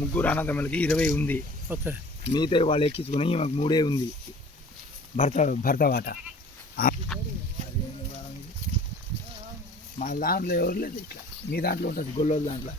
ముగ్గురు అన్నదమ్ములకి 20 ఉంది. ఓకే. మిగతా వాళ్ళు ఎక్కించుకుని మాకు 3 ఉంది భర్త వాట. మా దాంట్లో ఎవరు లేదు. ఇట్లా మీ దాంట్లో ఉంటుంది గొల్లోళ్ళ దాంట్లో.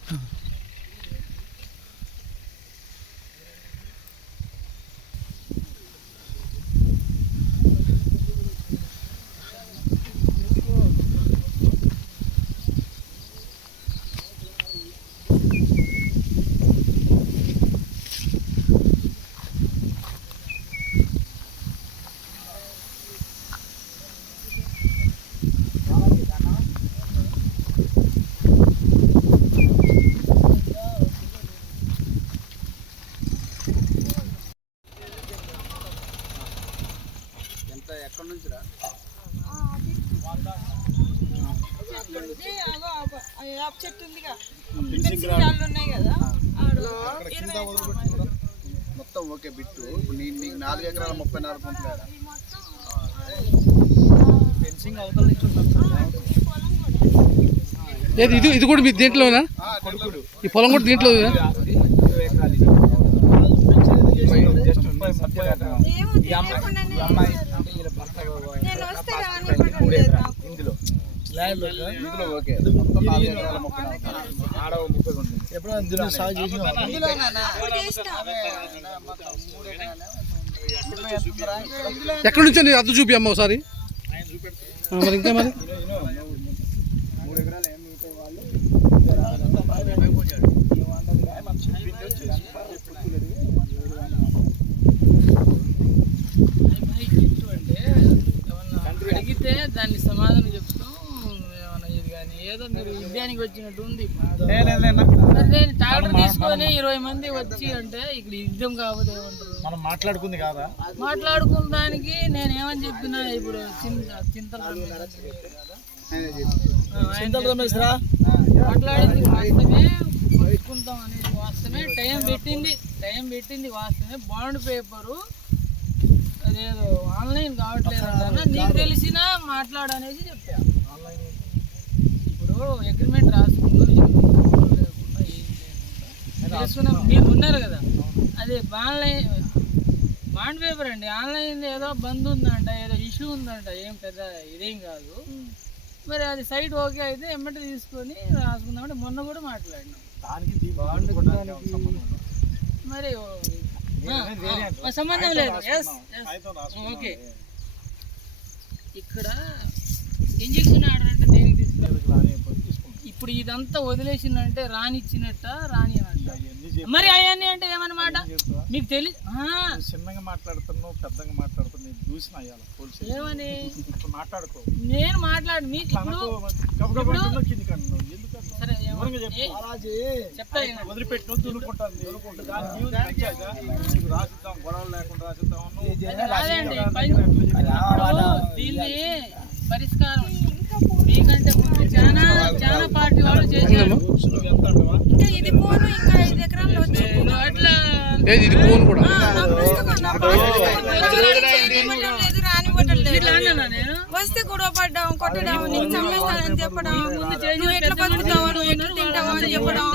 ఎక్కడి నుంచి రా చెట్టు ఉందిగా ఉన్నాయి కదా మొత్తం ఓకే బిట్టు. ఇప్పుడు నీకు 4 ఎకరాల 34 గుంటలు ఫెన్సింగ్ అవతల నుంచి ఇది ఇది కూడా మీ దీంట్లోనా? ఈ పొలం కూడా దీంట్లో ఎక్కడి నుంచి అద్దు చూపి అమ్మ ఒకసారి. మరి ఇంకా మరి అడిగితే దాన్ని సమాధానం చెప్తాం. ఏమన్నా ఇది కానీ ఏదో మీరు యుద్ధానికి వచ్చినట్టు ఉంది. నేను ట్రాక్టర్ తీసుకొని 20 మంది వచ్చి అంటే ఇక్కడ యుద్ధం కాకపోతే ఏమంటారు? మనం మాట్లాడుకుంది కాదా? మాట్లాడుకున్న దానికి నేను ఏమని చెప్పినా ఇప్పుడు మాట్లాడింది వాస్తవమే, పట్టుకుంటాం అనేది వాస్తవమే, టైం పెట్టింది వాస్తవమే. బాండ్ పేపరు అదేదో ఆన్లైన్ కావట్లేదు అన్న, నీకు తెలిసినా మాట్లాడనేసి చెప్పా. ఇప్పుడు అగ్రిమెంట్ రాసుకుంటూ లేకుండా ఏం లేకుండా చేసుకున్నా మీరు ఉన్నారు కదా, అదే బాండ్ పేపర్ అండి. ఆన్లైన్ ఏదో బంద్ ఉందంట, ఏదో ఇష్యూ ఉందంట, ఏం పెద్ద ఇదేం కాదు. మరి అది సైట్ ఓకే అయితే ఎమ్మటి తీసుకొని రాసుకుందామంటే మొన్న కూడా మాట్లాడినాం. మరి సంబంధం లేదు. ఓకే, ఇక్కడ ఇంజక్షన్ ఆర్డర్ అంటే దేనికి తీసుకెళ్ళి ఇప్పుడు ఇదంతా వదిలేసిందంటే రానిచ్చినట్ట రాని మరి అవన్నీ అంటే ఏమన్నమాట మీకు తెలియదు. చిన్నగా మాట్లాడుతున్నావు, పెద్దగా మాట్లాడుతున్నావు, చూసిన ఏమని మాట్లాడుకో. నేను మాట్లాడు మీకు ఇప్పుడు వదిలిపెట్టిన రాసిద్దాం, గొడవలు లేకుండా దీన్ని పరిష్కారం మీకంటే ముందు చాలా పార్టీ వాళ్ళు చేశారు. ఇది పోను ఇంకా 5 ఎకరాలు అట్లా వస్తే గొడవ పడ్డాం, కొట్టడం, నీకు చంపేస్తానని చెప్పడం, నువ్వు ఎట్లా బతుకుతావు, నువ్వు ఎట్లా తింటావు అని చెప్పడం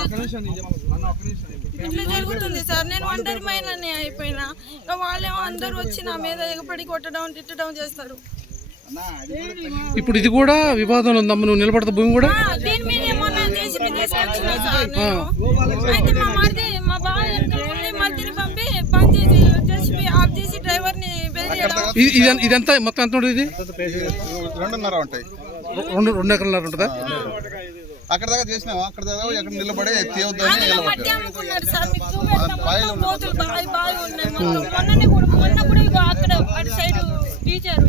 ఇట్లా జరుగుతుంది సార్. నేను ఒంటరి మైనని అయిపోయినా, వాళ్ళేమో అందరూ వచ్చి నా మీద ఎగపడి కొట్టడం తిట్టడం చేస్తారు. ఇప్పుడు ఇది కూడా వివాదం ఉందమ్మ, నువ్వు నిలబడతా భూమి కూడా దీని మీద ఏమన్నా జేసీబీ తీసుకొచ్చినా సార్ నేను. అయితే మా బావ మధ్యని పంపి పని చేసి జేసీబీ ఆఫ్ చేసి డ్రైవర్ని ఇదంతా మొత్తం ఎంత ఉంటుంది? ఇది 2.5 ఉంటాయి. 2 ఎకరాలు ఉంటుందా? అక్కడ దాకా చేసినావా? అక్కడ దాకా ఎక్కడ నిలబడే మట్టి అమ్ముకున్నారు సార్. మీకు పోతులు బాగా ఉన్నాయి. మొన్న కూడా అక్కడ అటు సైడ్ తీశారు,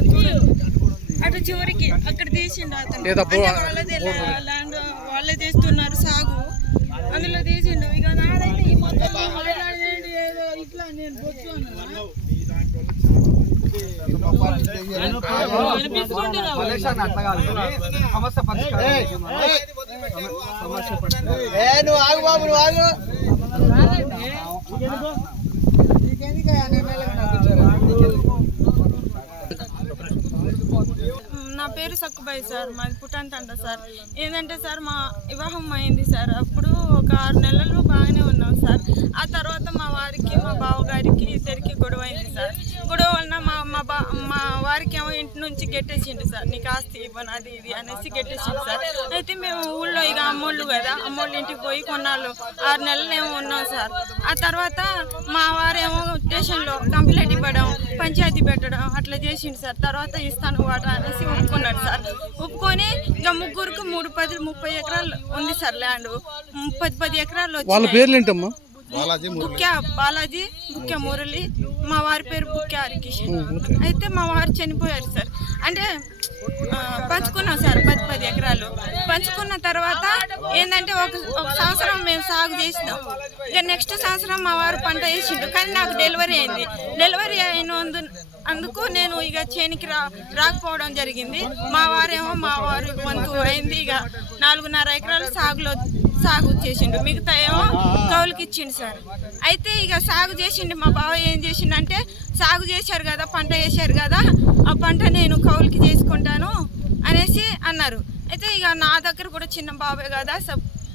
అటు చివరికి అక్కడ తీసిండు అతను. వాళ్ళదే ల్యాండ్ వాళ్ళే తీస్తున్నారు సాగు, అందులో తీసిండు. ఇక నాడైతే ఈ మొత్తం ఏదో ఇట్లా నేను బొచ్చు నా పేరు సక్కుబాయి సార్, మాది పుట్టంతండ సార్. ఏంటంటే సార్ మా వివాహం అయింది సార్. అప్పుడు ఒక 6 నెలలు బాగానే ఉన్నాం సార్. ఆ తర్వాత మా వారికి మా బావగారికి ఇద్దరికి గొడవ అయింది సార్. గొడవ వలన మా వారికి ఏమో ఇంటి నుంచి గెట్టేసిండు సార్, నీకు ఆస్తి ఇవ్వను అది ఇది అనేసి గెట్టేసిండు సార్. అయితే మేము ఊళ్ళో ఇక అమ్మోళ్ళు కదా, అమ్మోళ్ళ ఇంటికి పోయి కొన్నాళ్ళు 6 నెలలు ఏమో ఉన్నాం సార్. ఆ తర్వాత మా వారేమో స్టేషన్లో కంప్లైంట్ ఇవ్వడం, పంచాయతీ పెట్టడం అట్లా చేసిండు సార్. తర్వాత ఇస్తాను వాటా అనేసి ఒప్పుకున్నాడు సార్. ఒప్పుకొని ఇక ముగ్గురికి 30 ఎకరాలు ఉంది సార్ ల్యాండ్. 10 ఎకరాలు వాళ్ళ పేర్లు ఏంటమ్మా? బుక్యా బాలాజీ, బుక్యా మురళి, మా వారి పేరు బుక్యా హరికిషన్. అయితే మా వారు చనిపోయారు సార్. అంటే పంచుకున్నాం సార్ 10 ఎకరాలు. పంచుకున్న తర్వాత ఏంటంటే ఒక సంవత్సరం మేము సాగు చేసినాం. ఇక నెక్స్ట్ సంవత్సరం మా వారు పంట వేసిండు, కానీ నాకు డెలివరీ అయింది. డెలివరీ అందుకు నేను ఇక చేనికి రాకపోవడం జరిగింది. మా వారి వంతు అయింది. ఇక 4.5 ఎకరాలు సాగు చేసిండు, మిగతా ఏమో కౌలుకి ఇచ్చిండు సార్. అయితే ఇక సాగు చేసిండు. మా బావ ఏం చేసిండంటే, సాగు చేశారు కదా, పంట వేసారు కదా, ఆ పంట నేను కౌలుకి చేసుకుంటాను అనేసి అన్నారు. అయితే ఇక నా దగ్గర కూడా చిన్న బాబే కదా,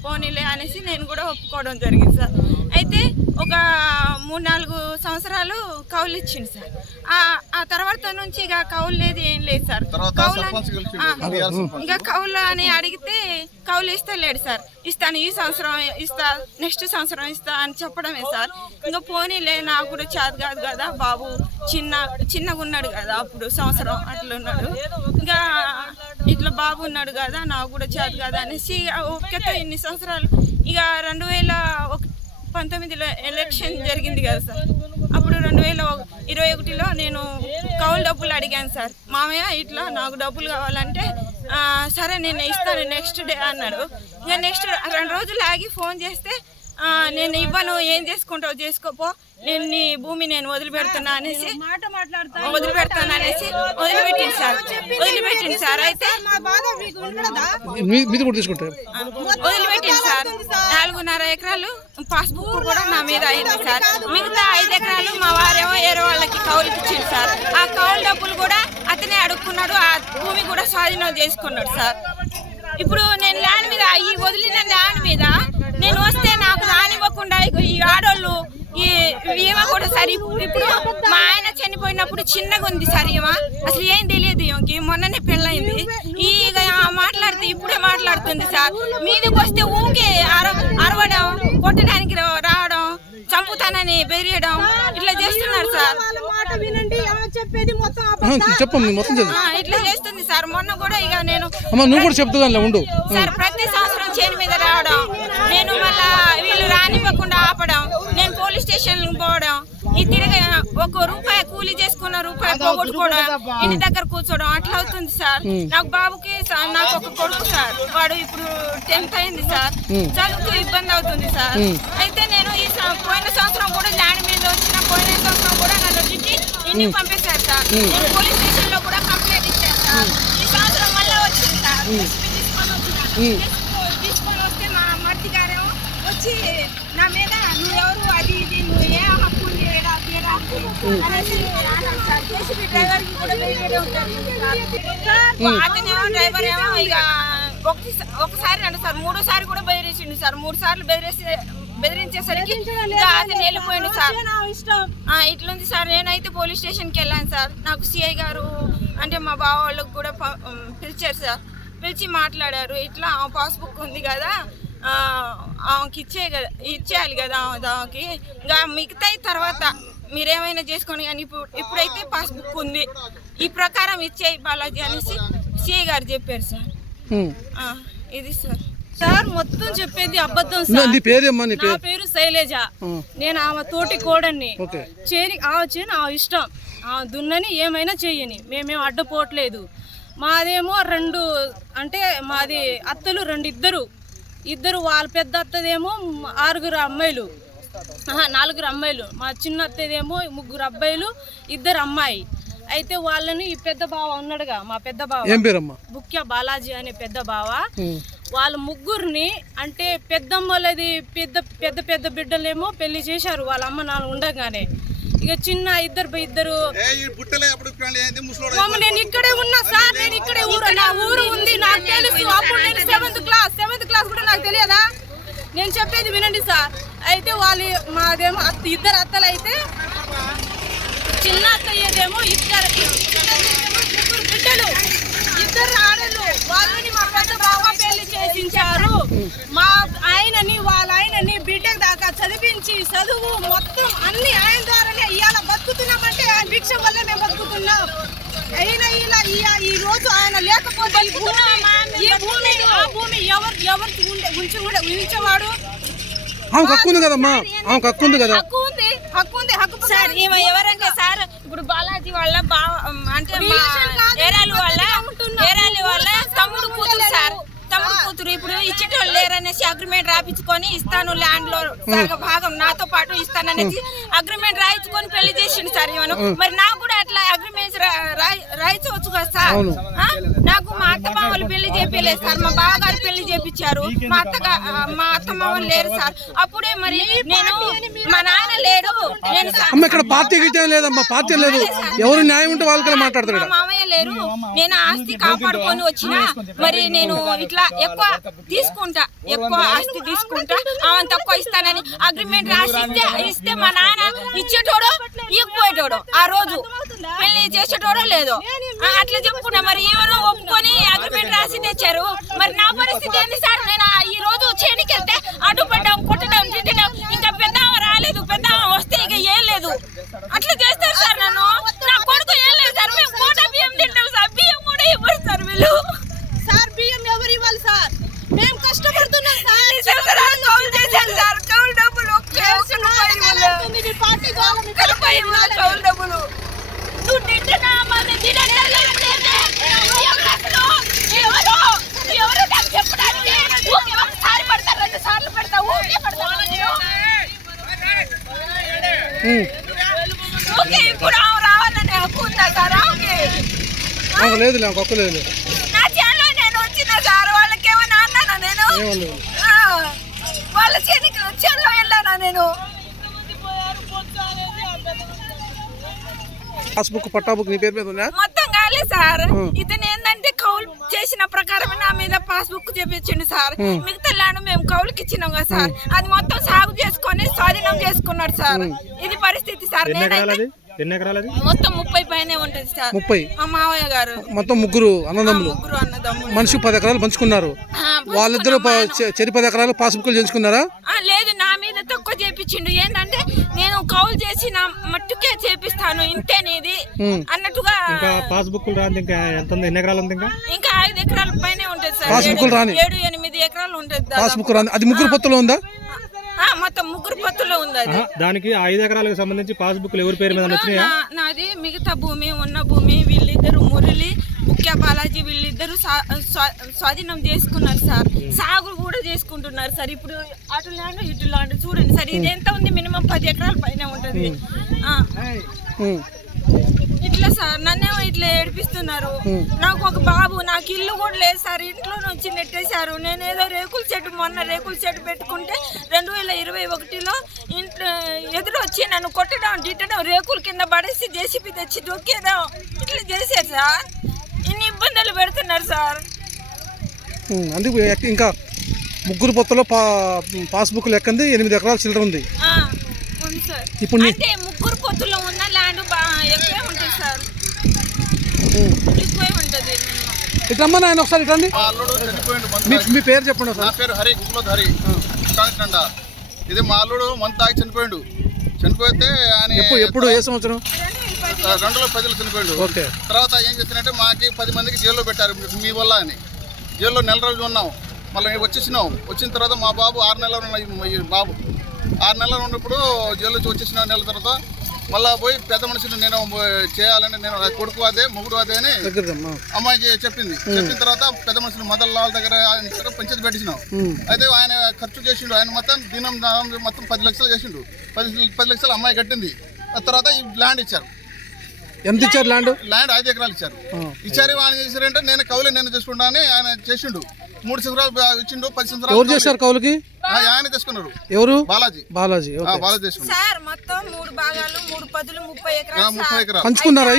పోనీలే అనేసి నేను కూడా ఒప్పుకోవడం జరిగింది సార్. అయితే ఒక 3-4 సంవత్సరాలు కౌలు ఇచ్చింది సార్. ఆ తర్వాత నుంచి ఇక కౌలు లేదు, ఏం లేదు సార్. ఇంకా కౌలు అని అడిగితే కౌలు ఇస్తే లేడు సార్. ఇస్తాను, ఈ సంవత్సరం ఇస్తా, నెక్స్ట్ సంవత్సరం ఇస్తా అని చెప్పడమే సార్. ఇంకా పోనీలే, నాకు కూడా చేత కాదు కదా, బాబు చిన్నగా ఉన్నాడు కదా, అప్పుడు సంవత్సరం అట్లా ఉన్నాడు. ఇంకా ఇట్లా బాబు ఉన్నాడు కదా, నాకు కూడా చేత కాదు అనేసి ఓకేతో ఇన్ని సంవత్సరాలు. ఇక 2019లో ఎలక్షన్ జరిగింది కదా సార్. అప్పుడు 2021లో నేను కౌలు డబ్బులు అడిగాను సార్. మామయ్య ఇట్లా నాకు డబ్బులు కావాలంటే సరే నేను ఇస్తాను నెక్స్ట్ డే అన్నాడు. ఇంకా నెక్స్ట్ 2 రోజులు ఆగి ఫోన్ చేస్తే నేను ఇవ్వను, ఏం చేసుకుంటావు చేసుకోపో, నేను నీ భూమి నేను వదిలిపెడుతున్నా అనేసి వదిలిపెట్టింది సార్. అయితే వదిలిపెట్టింది సార్. 4.5 ఎకరాలు పాస్బుక్ కూడా నా మీద అయింది సార్. మిగతా 5 ఎకరాలు మా వారేమో వేరే వాళ్ళకి కౌలుకి ఇచ్చింది సార్. ఆ కౌలు డబ్బులు కూడా అతనే అడుక్కున్నాడు, ఆ భూమి కూడా స్వాధీనం చేసుకున్నాడు సార్. ఇప్పుడు నేను ల్యాండ్ మీద, ఈ వదిలిన ల్యాండ్ మీద నేను వస్తే నాకు రానివ్వకుండా ఈ ఆడోళ్ళు ఈమె కూడా సార్. ఇప్పుడు మా ఆయన చనిపోయినప్పుడు చిన్నగా ఉంది సార్, ఈమె అసలు ఏం తెలియదు, ఈమెకి మొన్ననే పెళ్ళయింది. మాట్లాడితే ఇప్పుడే మాట్లాడుతుంది సార్. మీదకి వస్తే ఊకే అరవడం, కొట్టడానికి రావడం, చంపుతానని బెరియడం ఇట్లా చేస్తున్నారు సార్. ఇట్లా చేస్తుంది సార్. మొన్న కూడా ఇక నేను సార్ ప్రతి సంవత్సరం చేను మీద రావడం, నేను మళ్ళా వీళ్ళు రానివ్వకుండా ఆపడం, నేను పోలీస్ స్టేషన్ పోవడం, ఈ తిరిగి ₹1 కూలీ చేసుకున్న రూపాయి పోగొట్టుకోవడం, ఇంటి దగ్గర కూర్చోవడం అట్లా అవుతుంది సార్. నాకు బాబుకి నాకు ఒక కొడుకు సార్, వాడు ఇప్పుడు 10th అయింది సార్. చదువుకు ఇబ్బంది అవుతుంది సార్. అయితే నేను ఈ పోయిన సంవత్సరం కూడా ల్యాండ్ మీద వచ్చిన, పోయిన సంవత్సరం కూడా నన్ను తిట్టి ఇంటికి పంపేశారు సార్. నేను పోలీస్ స్టేషన్ లో కూడా కంప్లైంట్ ఇచ్చాను సార్. ఈ సంవత్సరం మళ్ళీ వచ్చింది సార్. తీసుకొని వస్తే మా మర్తి గారేమో వచ్చి నా మీద నువ్వెవరు, అది ఇది, నువ్వు ఏ హక్కు అనేసి డ్రైవర్కి కూడా అతనేమో డ్రైవర్ ఏమో ఇక ఒకసారి 2 సార్ 3 సారి కూడా బెదిరించిండు సార్. 3 సార్లు బెదిరించేసరికి అతను వెళ్ళిపోయిండు సార్. ఇట్లుంది సార్. నేనైతే పోలీస్ స్టేషన్కి వెళ్ళాను సార్. నాకు సిఐ గారు అంటే మా బావ వాళ్ళకు కూడా పిలిచారు సార్. పిలిచి మాట్లాడారు, ఇట్లా పాస్బుక్ ఉంది కదా, ఆమెకి ఇచ్చేయాలి కదా ఆమెకి, ఇంకా మిగతా తర్వాత మీరేమైనా చేసుకోండి, కానీ ఇప్పుడైతే పాస్బుక్ ఉంది, ఈ ప్రకారం ఇచ్చేయి బాలాజీ అనేసి సిఐ గారు చెప్పారు సార్. ఇది సార్ మొత్తం చెప్పేది అబద్ధం సార్. నా పేరు శైలజ, నేను ఆమె తోటి కోడన్ని. ఆమె చేను ఆమె ఇష్టం, ఆమె దున్నని ఏమైనా చెయ్యని, మేమేం అడ్డుపోవట్లేదు. మాదేమో 2 అంటే మాది అత్తలు 2 ఇద్దరు వాళ్ళ పెద్ద అత్తదేమో 6 అమ్మాయిలు, 4 అమ్మాయిలు. మా చిన్న అత్తదేమో 3 అబ్బాయిలు, 2 అమ్మాయి. అయితే వాళ్ళని ఈ పెద్ద బావ ఉన్నాడుగా, మా పెద్ద బావ బుక్యా బాలాజీ అనే పెద్ద బావ, వాళ్ళ 3 అంటే పెద్దమ్మలది పెద్ద బిడ్డలేమో పెళ్లి చేశారు వాళ్ళ అమ్మ నాన్న ఉండగానే. ఇక చిన్న ఇద్దరు నేను ఇక్కడే ఉన్నా సార్. నేను ఇక్కడే నా ఊరు ఉంది, నాకు తెలుసు. అప్పుడు నేను 7th క్లాస్ కూడా నాకు తెలియదా? నేను చెప్పేది వినండి సార్. అయితే వాళ్ళు మాదేమో ఇద్దరు అత్తలు అయితే చిన్న అత్తయ్యేదేమో ముగ్గురు బిడ్డలు, ఇద్దరు ఆడలు. వాళ్ళని మా పెద్ద బావ పెళ్లి చేసించారు. మా ఆయనని వాళ్ళ ఆయనని బీటెక్ దాకా చదివించి చదువు మొత్తం అన్ని ఆయన ద్వారానే ఇవాళ బతుకుతున్నామంటే ఆయన భిక్ష వల్లే మేము బతుకుతున్నాం. అయినా ఇలా ఈ రోజు ఆయన లేకపోతే ఈ భూమి ఆ భూమి ఎవరు ఉంచేవాడు? ఆమెకు హక్కు ఉంది కదమ్మా, ఆమెకు హక్కు ఉంది కదా. హక్కు సార్ ఈమె ఎవరంటే సార్ ఇప్పుడు బాలాజీ వాళ్ళ అంటే ఏరాలి వాళ్ళ తమ్ముడు కూతురు సార్. తమ్ముడు కూతురు ఇప్పుడు ఇచ్చేటోళ్ళు లేరనేసి అగ్రిమెంట్ రాయించుకొని ఇస్తాను ల్యాండ్ లో భాగం నాతో పాటు ఇస్తాననేసి అగ్రిమెంట్ రాయించుకొని పెళ్లి చేసిండు సార్ ఈమెను. మరి నాకు కూడా అట్లా అగ్రిమెంట్ రాయించవచ్చు కదా సార్. నాకు మా అత్త మామలు పెళ్లి చేపించలేదు సార్, మా బావగారు పెళ్లి చేపించారు. మా అత్త మామలు లేరు సార్. అప్పుడే మరి నేను మా నాన్న లేడు. నేను అమ్మ ఇక్కడ పార్టీ గిట్టే లేదమ్మా, పార్టీ లేదు. ఎవరు న్యాయం ఉంటే వాళ్ళకి మాట్లాడతారు. మా మామయ్య లేరు. నేను ఆస్తి కాపాడుకొని వచ్చిన మరి నేను ఇట్లా ఎక్కువ తీసుకుంటా, ఎక్కువ ఆస్తి తీసుకుంటా, ఆమె తక్కువ ఇస్తానని అగ్రిమెంట్ రాసి ఇస్తే మా నాన్న ఇచ్చేటోడో ఇవ్వకపోయేటోడో ఆ రోజు పెళ్లి చేసేటోడో లేదో అట్లా చెప్పుకున్నా. మరి ఏమైనా ఒప్పుకొని అగ్రిమెంట్ రాసి తెచ్చారు. మరి నా పరిస్థితి ఏంటి సార్? నేను ఈ రోజు చేనికి వెళ్తే అడ్డుపడ్డాం, కొట్టడం, తిట్టడం. ఇంకా పెద్దామ రాలేదు, పెద్దామ వస్తే ఇక ఏం లేదు. అట్లా చేస్తారు సార్ నన్ను. నా కొడుకు ఏం లేదు సార్. మేము కోట బియ్యం తింటాం సార్, బియ్యం కూడా ఇవ్వరు సార్ వీళ్ళు. సార్ బియ్యం ఎవరు ఇవ్వాలి సార్? మేము కష్టపడుతున్నాం సార్. కౌలు డబ్బులు కౌలు డబ్బులు నువ్వు తింటున్నా మరి ఎవరు నాకు చెప్పడానికి ఒకసారి పడతారు, 2 సార్లు పెడతావు. ఓకే ఇప్పుడు రావాలనే హక్కు ఉందా సార్? లేదు, హక్కు లేదు. నా చేలో నేను వచ్చిన సార్. వాళ్ళకేమన్నా అన్నానా నేను? వాళ్ళ చేలో వెళ్ళానా నేను? పాస్బుక్ పట్టాబుక్ నీ పేరు మీద ఉందా? మొత్తం కాలే సార్. ఇతను ఏంటంటే కౌలు చేసిన ప్రకారమే నా మీద పాస్బుక్ చేపించిండు సార్. మిగతా ల్యాండ్ మేము కౌలుకి ఇచ్చినాం కదా సార్, అది మొత్తం సాగు చేసుకొని స్వాధీనం చేసుకున్నాడు సార్. ఇది పరిస్థితి సార్. మొత్తం 30 పైనే ఉంటది సార్. 30 మా మావయ్య గారు మొత్తం ముగ్గురు అన్నదమ్ములు మనిషి 10 ఎకరాలు పంచుకున్నారు. వాళ్ళిద్దరు చెరి 10 ఎకరాలు పాస్బుక్లు చేయించుకున్నారా? లేదు, నా మీద తక్కువ చేపించిండు. ఏంటంటే నేను కౌలు చేసి నా మట్టుకే చేపిస్తాను ఇంతేనేది అన్నట్టుగా. పాస్బుక్ రాని ఇంకా ఎంత ఉంది? ఎన్ని ఎకరాలు ఉంది? ఇంకా 5 ఎకరాల పైనే ఉంటది సార్. పాస్బుక్ రాని 7-8 ఎకరాలు ఉంటది పాస్బుక్ రాని. అది ముగ్గురు పొత్తులో ఉందా? మొత్తం ముగ్గురు పొత్తులో ఉంది అది. దానికి 5 ఎకరాలకు సంబంధించి పాస్బుక్లు ఎవరి పేరు మీద వచ్చినాయా? నాది మిగతా భూమి ఉన్న భూమి వీళ్ళిద్దరు మురళి ముఖ్య బాలాజీ వీళ్ళిద్దరు స్వాధీనం చేసుకున్నారు సార్. సాగు కూడా చేసుకుంటున్నారు సార్. ఇప్పుడు అటు ల్యాండ్ ఇటు ల్యాండ్ చూడండి సార్. ఇది ఎంత ఉంది? మినిమం 10 ఎకరాల పైన ఉంటది. ఇట్లా సార్ నన్నేమో ఇట్లా ఏడిపిస్తున్నారు. నాకు ఒక బాబు, నాకు ఇల్లు కూడా లేదు సార్. ఇంట్లో నుంచి నెట్టేశారు. నేను ఏదో రేకుల చెట్టు, మొన్న రేకుల చెట్టు పెట్టుకుంటే 2021లో ఇంట్లో ఎదురు వచ్చి నన్ను కొట్టడం, దిట్టడం, రేకుల కింద పడేసి జేసీబీ తెచ్చి దొక్కేయడం ఇట్లా చేశారు సార్. ఇన్ని ఇబ్బందులు పెడుతున్నారు సార్. అందుకు ఇంకా ముగ్గురు పొత్తులో పాస్బుక్ లెక్కంది 8 ఎకరాల చిల్లర ఉంది. ఇప్పుడు అంటే ముగ్గురు పొత్తులో ఉన్న ల్యాండ్ ఎక్కువే ఉంటుంది సార్. ఎక్కువే ఉంటుంది. ఇట్లమ్మా నాయన ఒకసారి ఇట్లండి. మీ పేరు చెప్పండి. నా పేరు హరి, గుగ్గులోత్ హరి, కాకినాడ. ఇది మా అల్లుడు మంత్ తాగి చనిపోయాడు. చనిపోతే ఆయన ఎప్పుడు ఏ సంవత్సరం? 2010లో చనిపోయాడు. ఓకే. తర్వాత ఏం చేసినట్టే మాకి 10 మందికి జైల్లో పెట్టారు మీ వల్ల అని. జైల్లో 4 రోజులు ఉన్నాం. మళ్ళీ వచ్చేసినాం. వచ్చిన తర్వాత మా బాబు 6 నెలలు ఉన్నాయి. బాబు 6 నెలలు ఉన్నప్పుడు జైలు నుంచి వచ్చేసిన నెల తర్వాత మళ్ళీ పోయి పెద్ద మనిషిని నేను చేయాలని, నేను కొడుకు అదే మొగుడు అదే అని అమ్మాయికి చెప్పింది. చెప్పిన తర్వాత పెద్ద మనుషులు మదర్ లాల్ దగ్గర పంచాయతీ పెట్టించినాం. అయితే ఆయన ఖర్చు చేసిండు. ఆయన మొత్తం 10 లక్షలు చేసిండు. 10 లక్షలు అమ్మాయి కట్టింది. ఆ తర్వాత ఈ ల్యాండ్ ఇచ్చారు. ఎంత ఇచ్చారు? ల్యాండ్ 5 ఎకరాలు ఇచ్చారు. ఆయన చేశారంటే నేను కౌలు నేను చేసుకుంటా అని ఆయన చేసిండు. 3 సంవత్సరాలు ఇచ్చిండు, 10 సంవత్సరాలు ఎవరు చేశారు కౌలుకి? ఆయన తీసుకున్నారు. ఎవరు? బాలాజీ. బాలాజీ. బాలాజీ తీసుకున్నారు సార్ మొత్తం 3 భాగాలు 3 పదులు 30 ఎకరాలు 30 ఎకరాలు పంచుకున్నారా?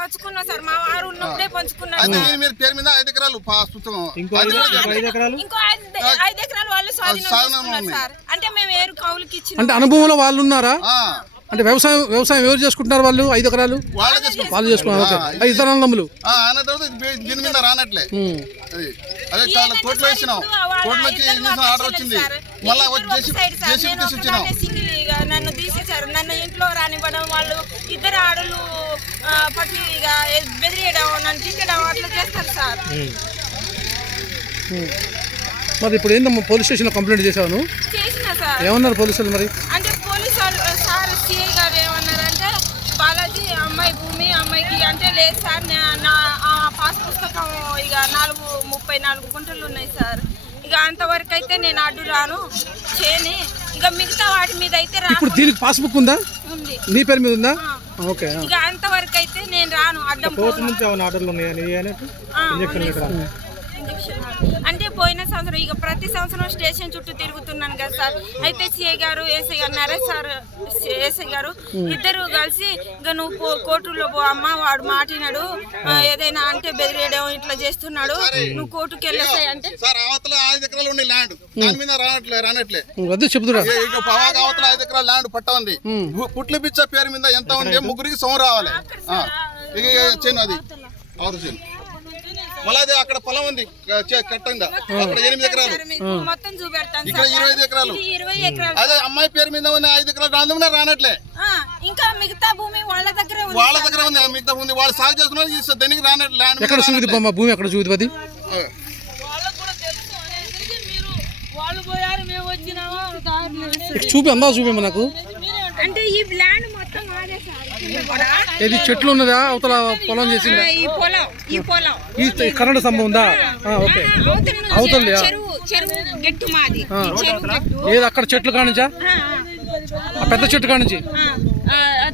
పంచుకున్నా సార్. మా వారు ఉన్నప్పుడే పంచుకున్నారు. అయితే ఈయన మీద పేరు మీద 5 ఎకరాలు పుస్తకం, ఇంకో 5 ఎకరాలు ఇంకో 5 ఎకరాలు వాళ్ళు స్వాధీనం చేసుకున్నారు సార్. అంటే మేము ఏరు కౌలుకి ఇచ్చిన అంటే అనుభవంలో వాళ్ళు ఉన్నారా? అంటే వ్యవసాయం ఎవరు చేసుకుంటున్నారు వాళ్ళు? 5 ఎకరాలు వాళ్ళు చేసుకున్నారు. ఓకే. ఇద్దరు అన్నదమ్ములు. ఆయన తర్వాత దీని మీద రానట్లే. అదే చాలా కోర్టులో ఇచ్చినాం, కోర్టులో వచ్చి ఆర్డర్ వచ్చింది, మళ్ళీ జేసీబీ తీసి ఇచ్చినాం. నన్ను తీసేశారు. నన్ను ఇంట్లో రానివ్వడం, వాళ్ళు ఇద్దరు ఆడలు పట్టి ఇక బెదిరియడం, నన్ను తిట్టడం అట్లా చేస్తారు సార్. మరి ఇప్పుడు ఏంటమ్మా పోలీస్ స్టేషన్లో కంప్లైంట్ చేశాను? చేసిన సార్. ఏమన్నారు పోలీసులు మరి? అంటే పోలీసు సార్ సిఐ గారు ఏమన్నారంటే బాలాజీ అమ్మాయి భూమి అమ్మాయికి అంటే లేదు సార్, నా పాస్ పుస్తకం ఇక 34 గుంటలు ఉన్నాయి సార్. ఇక అంతవరకు అయితే నేను అడ్డు రాను చేయని, ఇక మిగతా వాటి మీద అయితే ఇప్పుడు దీనికి పాస్బుక్ ఉందా? ఉంది. నీ పేరు మీద ఉందా? ఓకే. ఇక అంతవరకు అయితే నేను రాను అడ్డం. కోర్టు నుంచి ఏమైనా ఆర్డర్లు ఉన్నాయా? అంటే పోయిన సంవత్సరం ఇక ప్రతి సంవత్సరం స్టేషన్ చుట్టూ తిరుగుతున్నాను కదా సార్. అయితే సిఐ గారు ఏసఐ గారు నరేష్ సార్ ఏసఐ గారు ఇద్దరు కలిసి ఇక నువ్వు కోర్టులో పో అమ్మ, వాడు మాటినాడు, ఏదైనా అంటే బెదిరేయడం ఇట్లా చేస్తున్నాడు, నువ్వు కోర్టుకి వెళ్ళేసాయి అంటే సార్ అవతల 5 ఎకరాలు ఉండే ల్యాండ్, దాని మీద రానట్లే చెప్తున్నా. అవతల 5 ఎకరాల ల్యాండ్ పట్ట ఉంది, పుట్ల బిచ్చ పేరు మీద ఎంత ఉంది, ముగ్గురికి సొమ్ము రావాలి. ఇక చేయను అది అవతల చేయను. మళ్ళీ అదే అక్కడ పొలం ఉంది కట్టంగా, అక్కడ 8 ఎకరాలు, మొత్తం చూపెడతాను. ఇక్కడ 20 ఎకరాలు. 20 ఎకరాలు అదే అమ్మాయి పేరు మీద ఉన్న 5 ఎకరాలు రాందమే రానట్లే. ఇంకా మిగతా భూమి వాళ్ళ దగ్గర ఉంది. మిగతా ఉంది, వాళ్ళు సాగు చేస్తున్నారు, దానికి రానట్లే. ల్యాండ్ ఎక్కడ చూది భూమి ఎక్కడ చూది? అది వాళ్ళకు కూడా తెలుసు అనేసి మీరు వాళ్ళు పోయారు మేము వచ్చినామా చూపి అందా చూపేమో నాకు. అంటే ఈ ల్యాండ్ మొత్తం నాదే సార్. ఏది చెట్లు ఉన్నదా అవతల పొలం చేసిందా? ఈ పొలం ఈ కరెంటు స్తంభం ఉందా? ఓకే. అవతల చెరువు గట్టు మాది. ఏది అక్కడ చెట్లు కానించా? ఆ పెద్ద చెట్టు కానించి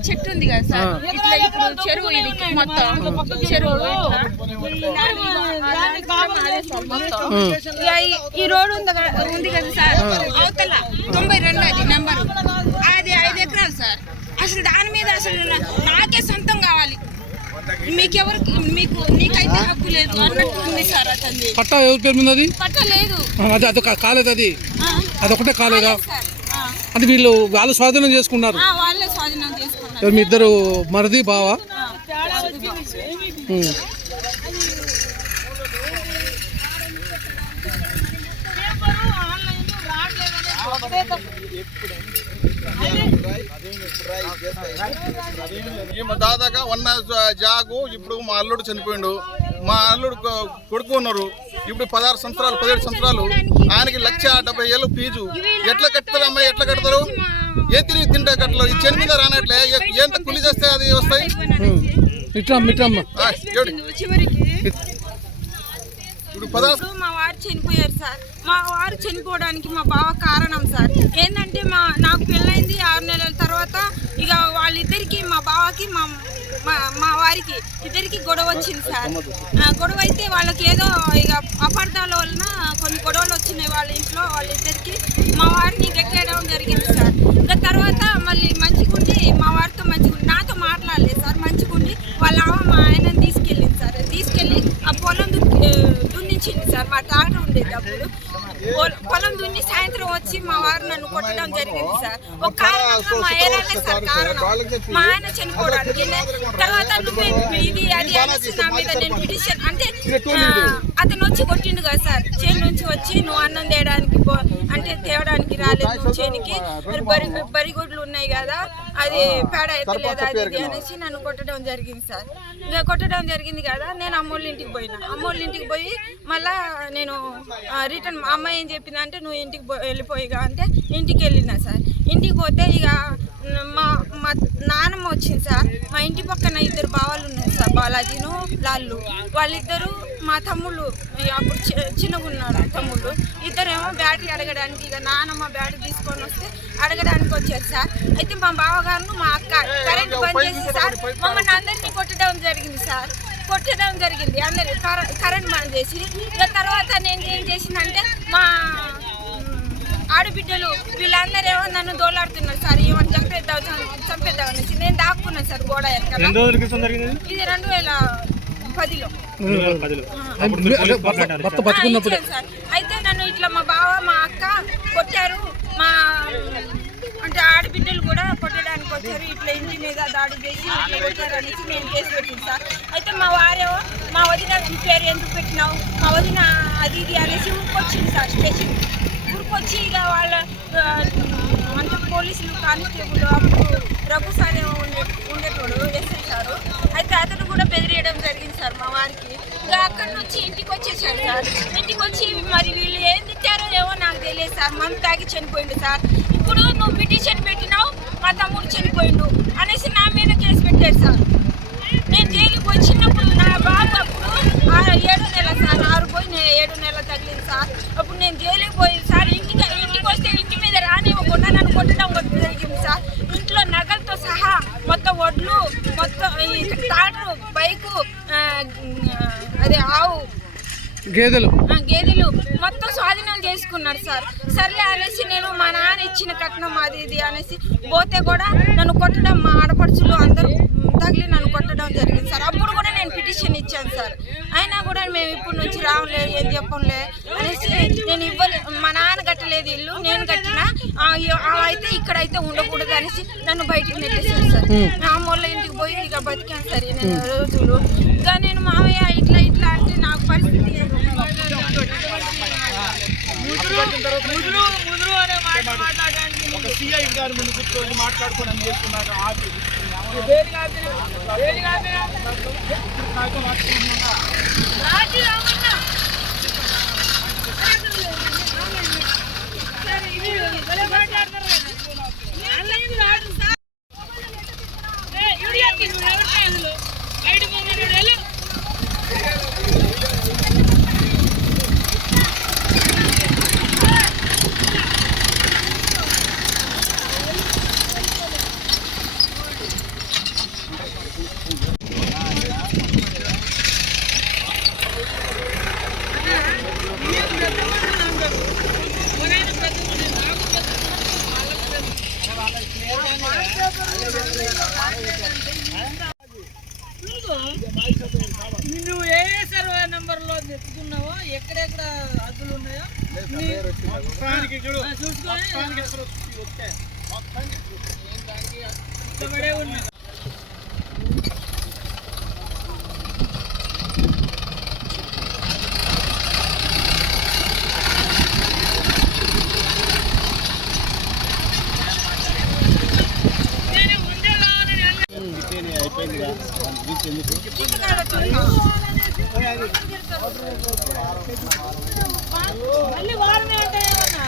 చెట్టు ఉంది కదా సార్, ఇట్లా ఇప్పుడు చెరువు ఇది మొత్తం చెరువు. ఈ రోడ్ ఉంది కదా సార్, అవతల 92 అది నెంబర్, అది 5 ఎకరాలు సార్. అసలు దాని మీద అసలు నాకే సొంతం కావాలి, నీకైతే హక్కు లేదు అన్నట్టు ఉంది సార్. అతన్ని పట్ట ఎవరి పేరు మీద? అది పట్ట లేదు, అది కాలేదు, అదొకటే కాలేదా? అంటే వాళ్ళు స్వాధీనం చేసుకున్నారు. వాళ్ళే స్వాధీనం చేసుకున్నారు. మీ ఇద్దరు మరిది బావా? దాదాగా ఉన్న జాగు ఇప్పుడు మా అల్లుడు చనిపోయిండు, మా అల్లుడు కొడుకు ఉన్నారు, ఇప్పుడు 16 సంవత్సరాలు 17 సంవత్సరాలు, ఆయనకి 1,70,000 ఫీజు. ఎట్లా కడతారు అమ్మాయి? ఎట్లా కడతారు? ఏ తిరిగి తింటే కట్టలేదు. ఈ చెని మీద రానట్లే, ఎంత కూలి చేస్తే అది వస్తాయి. ఇప్పుడు మా వారు చనిపోయారు సార్. మా వారు చనిపోవడానికి మా బావ కారణం సార్. ఏంటంటే నాకు పెళ్ళైంది 6 నెలల తర్వాత ఇక వాళ్ళిద్దరికి మా బావకి మా వారికి ఇద్దరికి గొడవ వచ్చింది సార్. గొడవ అయితే వాళ్ళకి ఏదో ఇక అపార్థాల వలన కొన్ని గొడవలు వచ్చినాయి వాళ్ళ ఇంట్లో. వాళ్ళిద్దరికి మా వారిని గెట్టేయడం జరిగింది సార్. ఇంకా తర్వాత మళ్ళీ మంచిగుండి మా వారితో మంచిగుండి నాతో మాట్లాడలేదు సార్. మంచిగుండి వాళ్ళ మా ఆయనని తీసుకెళ్ళింది సార్. తీసుకెళ్ళి ఆ పొలం దున్నించింది సార్. మా ట్రాక్టర్ ఉండేది అప్పుడు. పొలం దున్ని సాయంత్రం వచ్చి మా వారు నన్ను కొట్టడం జరిగింది సార్. ఒక కారణంగా మా ఏరానే సార్ కారణం, మా ఆయన చనిపోవడానికి. తర్వాత ఇది అది అనేసి నా మీద నేను పిటిషన్ అంటే అతను వచ్చి కొట్టిండు కదా సార్. చేను నుంచి వచ్చి నువ్వు అన్నం తేవడానికి రాలేదు నువ్వు చేనికి, బరిగొడ్లు ఉన్నాయి కదా, అది పేడ ఎత్తలేదు అది అనేసి నన్ను కొట్టడం జరిగింది సార్. ఇంకా కొట్టడం జరిగింది కదా, నేను అమ్మోళ్ళ ఇంటికి పోయినా. అమ్మోళ్ళ ఇంటికి పోయి మళ్ళా నేను రిటర్న్ అమ్మాయి ఏం చెప్పిందంటే నువ్వు ఇంటికి వెళ్ళిపోయిగా అంటే ఇంటికి వెళ్ళినా సార్. ఇంటికి పోతే ఇక మా నాన్నమ్మ వచ్చింది సార్. మా ఇంటి పక్కన 2 బావాలు ఉన్నారు సార్, బాలాజీను లాళ్ళు. వాళ్ళిద్దరూ మా తమ్ముళ్ళు, అప్పుడు చిన్నగా ఉన్నారు తమ్ముళ్ళు. ఇద్దరేమో బ్యాటరీ అడగడానికి, ఇక నాన్నమ్మ బ్యాటరీ తీసుకొని వస్తే అడగడానికి వచ్చారు సార్. అయితే మా బావగారును మా అక్క కరెంట్ బంద్ చేసి సార్ మమ్మల్ని అందరినీ కొట్టడం జరిగింది సార్. కొట్టడం జరిగింది అందరు కరెంట్ బంద్ చేసి. ఇక తర్వాత నేను ఏం చేసిందంటే మా ఆడబిడ్డలు వీళ్ళందరూ ఏమో నన్ను దోలాడుతున్నారు సార్, ఏమని చంపేద్దాం అనేసి నేను దాక్కున్నాను సార్ గోడ ఎక్కడ. ఇది 2010లో. సార్ అయితే నన్ను ఇట్లా మా బావ మా అక్క కొట్టారు, మా అంటే ఆడబిడ్డలు కూడా కొట్టడానికి వచ్చారు, ఇట్లా ఇంటి మీద దాడి చేసి ఇట్లా కొట్టారు అనేసి నేను కేసు పెట్టింది సార్. అయితే మా వారేమో మా వదిన పేరు ఎందుకు పెట్టినావు, మా వదిన అది ఇది అనేసి ఊరుకొచ్చింది సార్ స్టేషన్. ఊరుకొచ్చి ఇక వాళ్ళ అంటే పోలీసులు కానిస్టేబుల్ అప్పుడు రఘు సార్ ఏమో ఉండేటోడు ఎస్ఐ సారు. అయితే అతను కూడా బెదిరియడం జరిగింది సార్ మా వారికి. ఇక అక్కడి నుంచి ఇంటికి వచ్చేసారు సార్. ఇంటికి వచ్చి మరి వీళ్ళు ఏం తిట్టారో ఏమో నాకు తెలియదు సార్. మందు తాగి చనిపోయిండు సార్. ఇప్పుడు నువ్వు పిటిషన్ పెట్టినావు, మా తమ్ముడు చనిపోయిండు అనేసి నా మీద కేసు పెట్టాడు సార్. నేను జైలుకి వచ్చినప్పుడు నా బాబు అప్పుడు 7 నెలల సార్, 6 పోయి 7 నెలలు తగిలింది సార్. అప్పుడు నేను జైలుకి పోయి సార్ ఇంటికి వస్తే ఇంటి మీద రానివ్వకుండా నన్ను కొట్టడం జరిగింది సార్. ఇంట్లో నగలతో సహా మొత్తం వడ్లు, మొత్తం ఈ టాటరు, బైకు, అదే ఆవు, గేదెలు మొత్తం స్వాధీనం చేసుకున్నారు సార్. సర్లే అనేసి నేను మా నాన్న ఇచ్చిన కట్నం అది ఇది అనేసి పోతే కూడా నన్ను కొట్టడం, మా ఆడపడుచులు అందరూ తగిలి నన్ను కొట్టడం జరిగింది సార్. అప్పుడు కూడా నేను పిటిషన్ ఇచ్చాను సార్. అయినా కూడా మేము ఇప్పటి నుంచి రావలే, ఏం చెప్పంలే అనేసి నేను మా నాన్న కట్టలేదు ఇల్లు, నేను కట్టినా అయితే ఇక్కడైతే ఉండకూడదు అనేసి నన్ను బయటికి నెట్టేసాను సార్. మా అమ్మోళ్ళ ఇంటికి పోయి ఇక బతికాను సార్ నేను రోజులు. ఇక నేను మామయ్య ఇట్లా ఇట్లా అంటే నాకు పరిస్థితి నువ్వు ఏ సర్వే నెంబర్లో తెచ్చుకున్నావో, ఎక్కడెక్కడ అద్దులు ఉన్నాయో చూసుకొని ఇక్కడే ఉన్నా. మళ్ళీ వారమే అంటే ఏమన్నా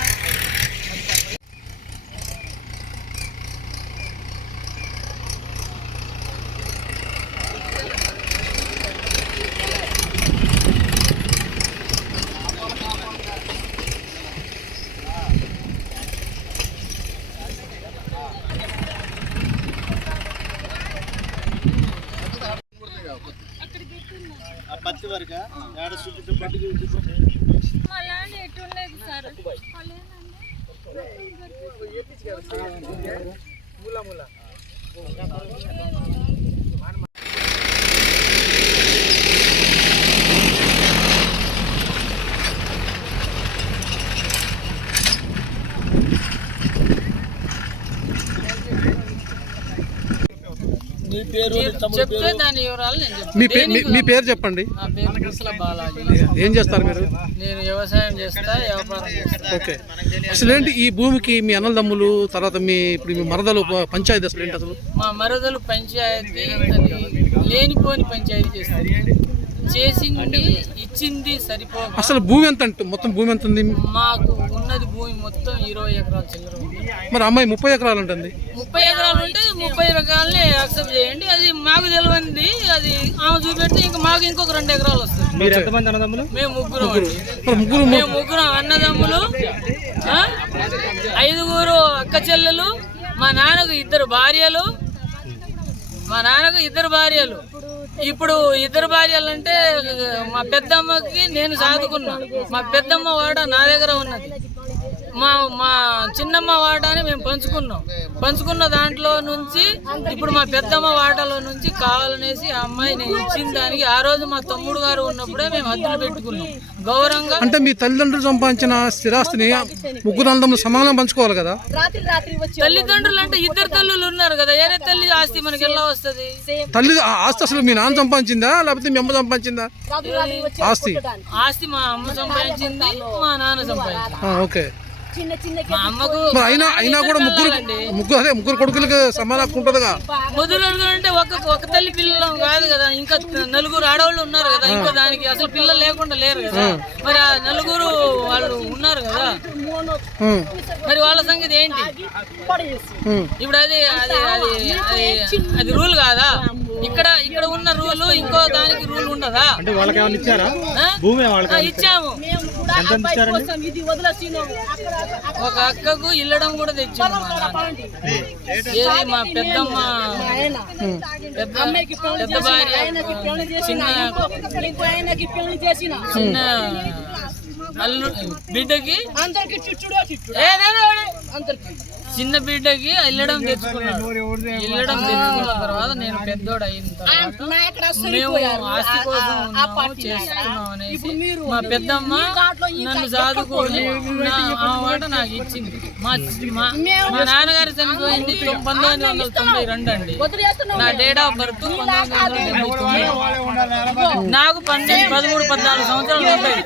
పత్తి వరకు అలానే ఎటుండేది సార్. చెప్తే దాని వివరాలు నేను మీ పేరు చెప్పండి. నా పేరు కుసల బాలాజీ. ఏం చేస్తారు మీరు? నేను వ్యవసాయం చేస్తా, వ్యాపారం చేస్తా. ఓకే, అసలు ఏంటి ఈ భూమికి మీ అన్నదమ్ములు తర్వాత ఇప్పుడు మీ మరదలు పంచాయతీ అసలు ఏంటి? అసలు మా మరదలు పంచాయతీ లేనిపోని పంచాయతీ చేస్తుంది, చేసింది ఇచ్చింది సరిపో. అసలు భూమి ఎంత మొత్తం భూమి ఎంత ఉంది? మాకు ఉన్నది భూమి మొత్తం 20 ఎకరాల చిల్లర ఉంది. మరి అమ్మాయి 30 ఎకరాలు ఉంటుంది. 30 ఎకరాలు ఉంటే 30 రకాలని యాక్సెప్ట్ చేయండి. అది మాకు తెలియంది, అది ఆమె చూపెడితే ఇంకా మాకు ఇంకొక 2 ఎకరాలు వస్తుంది. మేము ముగ్గురం అన్నదమ్ములు, 5 అక్క చెల్లెలు, మా నాన్నకు 2 భార్యలు, ఇప్పుడు ఇద్దరు భార్యలంటే మా పెద్దమ్మకి నేను సాదుకున్నా. మా పెద్దమ్మ వాడ నా దగ్గర ఉన్నది, మా చిన్నమ్మ వాటాని మేము పంచుకున్న దాంట్లో నుంచి ఇప్పుడు మా పెద్దమ్మ వాటాలో నుంచి కావాలనేసి ఆ అమ్మాయి నేను ఇచ్చిన దానికి ఆ రోజు మా తమ్ముడు గారు ఉన్నప్పుడే మేము హద్దులు పెట్టుకున్నాం గౌరవంగా. అంటే మీ తల్లిదండ్రులు సంపాదించిన స్థిరాస్తిని ముగ్గురు అన్నదమ్ములు సమానం పంచుకోవాలి కదా. తల్లిదండ్రులు అంటే ఇద్దరు తల్లులు ఉన్నారు కదా, ఏరే తల్లి ఆస్తి మనకి ఎలా వస్తుంది? తల్లి ఆస్తి అసలు మీ నాన్న సంపాదించిందా లేకపోతే మీ అమ్మ సంపాదించిందా? ఆస్తి మా అమ్మ సంపాదించింది, మా నాన్న సంపాదించింది. ఓకే. మా అమ్మకు అయినా కూడా ముగ్గురు కొడుకులకి సమాన హక్కు ఉంటుందిగా. ముగ్గురు అంటే ఒక తల్లి పిల్లలు కాదు కదా, ఇంకా నలుగురు ఆడవాళ్ళు ఉన్నారు కదా, ఇంకా దానికి అసలు పిల్లలు లేకుండా లేరు కదా. మరి ఆ నలుగురు వాళ్ళు ఉన్నారు కదా, మరి వాళ్ళ సంగతి ఏంటి? ఇప్పుడు అది రూల్ కాదా? ఇక్కడ ఉన్న రూల్ ఇంకో దానికి రూల్ ఉండదా? ఇచ్చాము. ఒక అక్కకు ఇల్లడం కూడా తెచ్చాము. మా పెద్దమ్మ పెద్ద భార్య చిన్న అల్లు బిడ్డకి చిన్న బిడ్డకి ఇల్లడం తెచ్చుకున్నాడు. ఇల్లడం తెచ్చుకున్న తర్వాత నేను పెద్దోడు అయిన తర్వాత మేము ఆస్తి కోసం చేస్తున్నాం అనేసి మా పెద్దమ్మ నన్ను చదువుకొని ఆ మాట నాకు ఇచ్చింది. మా నాన్నగారు చనిపోయింది 1992 అండి. నా డేట్ ఆఫ్ బర్త్ 1999. నాకు 13, 14 సంవత్సరాలు ఉంటాయి.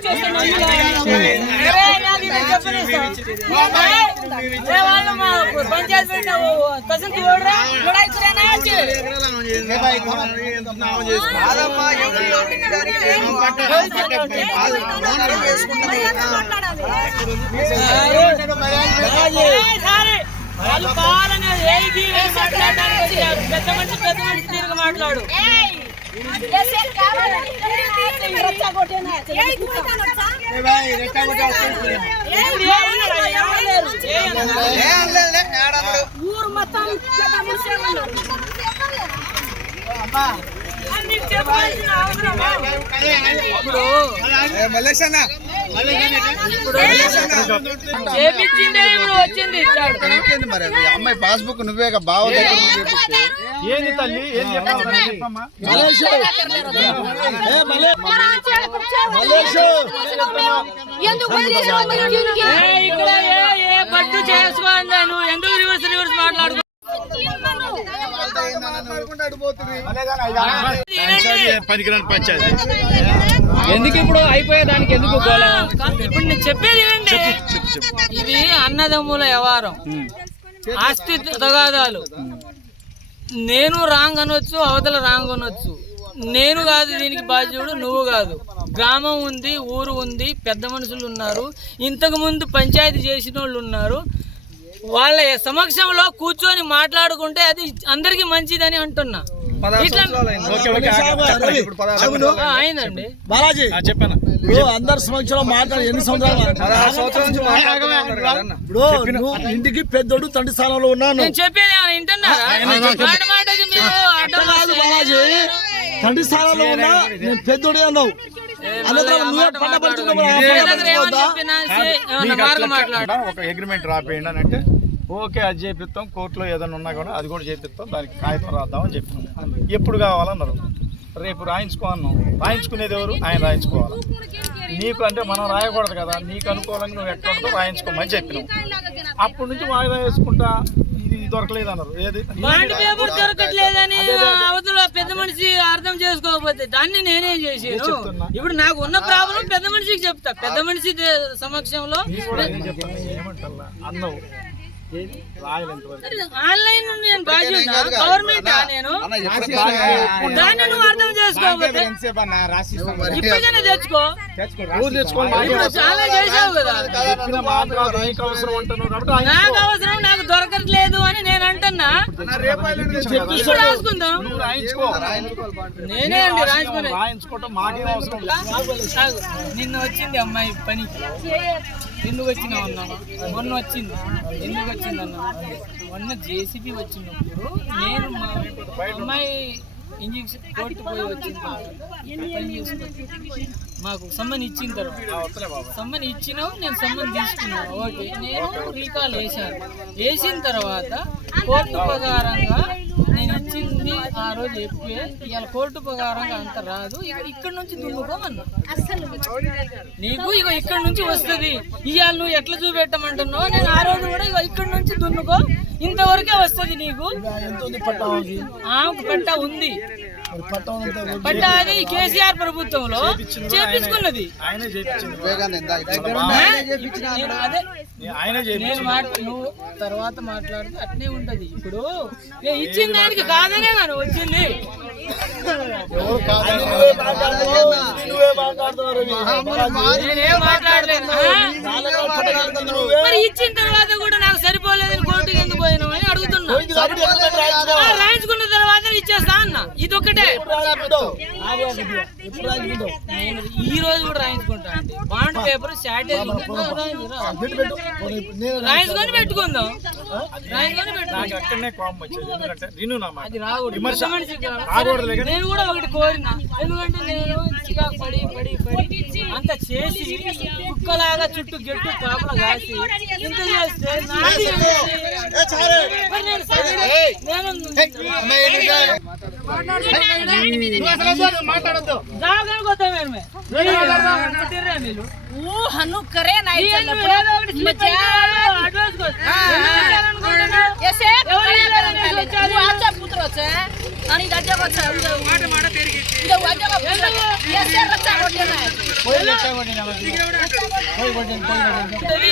వాళ్ళు కావాలని పెద్ద మనిషి తిరిగి మాట్లాడు. ఊరు మొత్తం మరి అమ్మాయి పాస్బుక్ నువ్వే బావ ఏంది తల్లి ఏం చెప్పమ్మా? పట్టు చేసుకోండి, నువ్వు ఎందుకు రివర్స్ మాట్లాడు? ఎందుకు ఇప్పుడు అయిపోయేదానికి ఎందుకు గోల? ఇప్పుడు నేను చెప్పేది ఏంటి, ఇది అన్నదమ్ముల వ్యవహారం, ఆస్తి తగాదాలు. నేను రాంగ్ అనొచ్చు, అవతల రాంగ్ అనొచ్చు. నేను కాదు దీనికి బాధ్యుడు, నువ్వు కాదు. గ్రామం ఉంది, ఊరు ఉంది, పెద్ద మనుషులు ఉన్నారు, ఇంతకు ముందు పంచాయతీ చేసిన వాళ్ళు ఉన్నారు. వాళ్ళ సమక్షంలో కూర్చొని మాట్లాడుకుంటే అది అందరికి మంచిదని అంటున్నా. అయిందండి బాలాజీ చెప్పాను. అందరి సమక్షంలో మాట్లాడి ఎన్ని సంవత్సరాలు? ఇప్పుడు ఇంటికి పెద్దోడు తండ్రి స్థానంలో ఉన్నాను. నేను చెప్పేది వింటున్నారా? బాలాజీ తండ్రి స్థానంలో ఉన్నా నేను పెద్దోడే అన్నావు. ఒక అగ్రిమెంట్ రాపేయండి అని అంటే ఓకే అది చేపిస్తాం, కోర్టులో ఏదైనా ఉన్నా కూడా అది కూడా చేపిస్తాం, దానికి కాగితం రాద్దామని చెప్పినాం. ఎప్పుడు కావాలన్నారు, రేపు రాయించుకో అన్నాం. రాయించుకునేది ఎవరు? ఆయన రాయించుకోవాలి. నీకు అంటే మనం రాయకూడదు కదా, నీకు అనుకూలంగా నువ్వు ఎక్కడో రాయించుకోమని చెప్పినాం. అప్పటి నుంచి వాయిదా వేసుకుంటా ఇది దొరకలేదు అన్నారు. ఏది బాండ్ పేపర్ దొరకట్లేదని అవతల పెద్ద మనిషి అర్థం చేసుకోకపోతే దాన్ని నేనేం చేసాను? ఇప్పుడు నాకు ఉన్న ప్రాబ్లం పెద్ద మనిషికి చెప్తా, పెద్ద మనిషి సమక్షంలో అన్నావు. ఆన్లైన్ నేను బాధ్యత గవర్నమెంట్ నేను దాన్ని నువ్వు అర్థం చేసుకోకపోతే ఇప్పటికైనా తెచ్చుకో. చాలా చేసావు కదా, నాకు అవసరం, నాకు దొరకట్లేదు అని నేను అంటున్నా. ఇప్పుడు రాసుకుందాం, నేనే అండి రాయించుకోవటం. నిన్న వచ్చింది అమ్మాయి పనికి, ఎందుకు వచ్చినావు అన్నావా? మొన్న వచ్చింది, ఎందుకు వచ్చింది అన్నా? మొన్న జేసీబీ వచ్చినప్పుడు నేను మా అమ్మాయి ఇంజక్షన్ కోర్టు పోయి వచ్చిన తర్వాత మాకు సమ్మన్ ఇచ్చిన తర్వాత సమ్మన్ ఇచ్చినావు, నేను సమ్మన్ తీసుకున్నాను. ఓకే, నేను రీకాల్ వేసిన తర్వాత కోర్టు ప్రకారంగా నేను ఇచ్చింది ఆ రోజు చెప్పి ఇవాళ కోర్టు ప్రకారంగా అంత రాదు, ఇక ఇక్కడ నుంచి దున్నుకోమన్నా. నీకు ఇక ఇక్కడ నుంచి వస్తుంది, ఇవాళ నువ్వు ఎట్లా చూపెట్టమంటున్నావు, నేను ఆ రోజు కూడా ఇక ఇక్కడ నుంచి దున్నుకో, ఇంతవరకే వస్తుంది నీకు. పట్ట ఉంది, పట్ట అది కేసీఆర్ ప్రభుత్వంలో చేపించుకున్నది. నువ్వు తర్వాత మాట్లాడితే అట్నే ఉంటది. ఇప్పుడు నేను ఇచ్చిన దానికి కాదనే కానీ వచ్చింది. నేనేం మాట్లాడలేదు. మరి ఇచ్చిన తర్వాత కూడా నాకు సరిపోలేదని కోర్టుకి ఎందుకు పోయినావు అని అడుగుతున్నా. రాయించుకున్న తర్వాత ఇచ్చేస్తా అన్న, ఇది ఒక్కటే. నేను ఈ రోజు కూడా రాయించుకుంటా అండి. బాండ్ పేపర్ షార్టేజ్ రాయించుకొని పెట్టుకుందాం. అది రాకూడదు. నేను కూడా ఒకటి కోరినా, ఎందుకంటే నేను చికాకు పడి అంత చేసి కుక్కలాగా చుట్టూ గెట్టు కాపలా కాసి ఇంత చేస్తే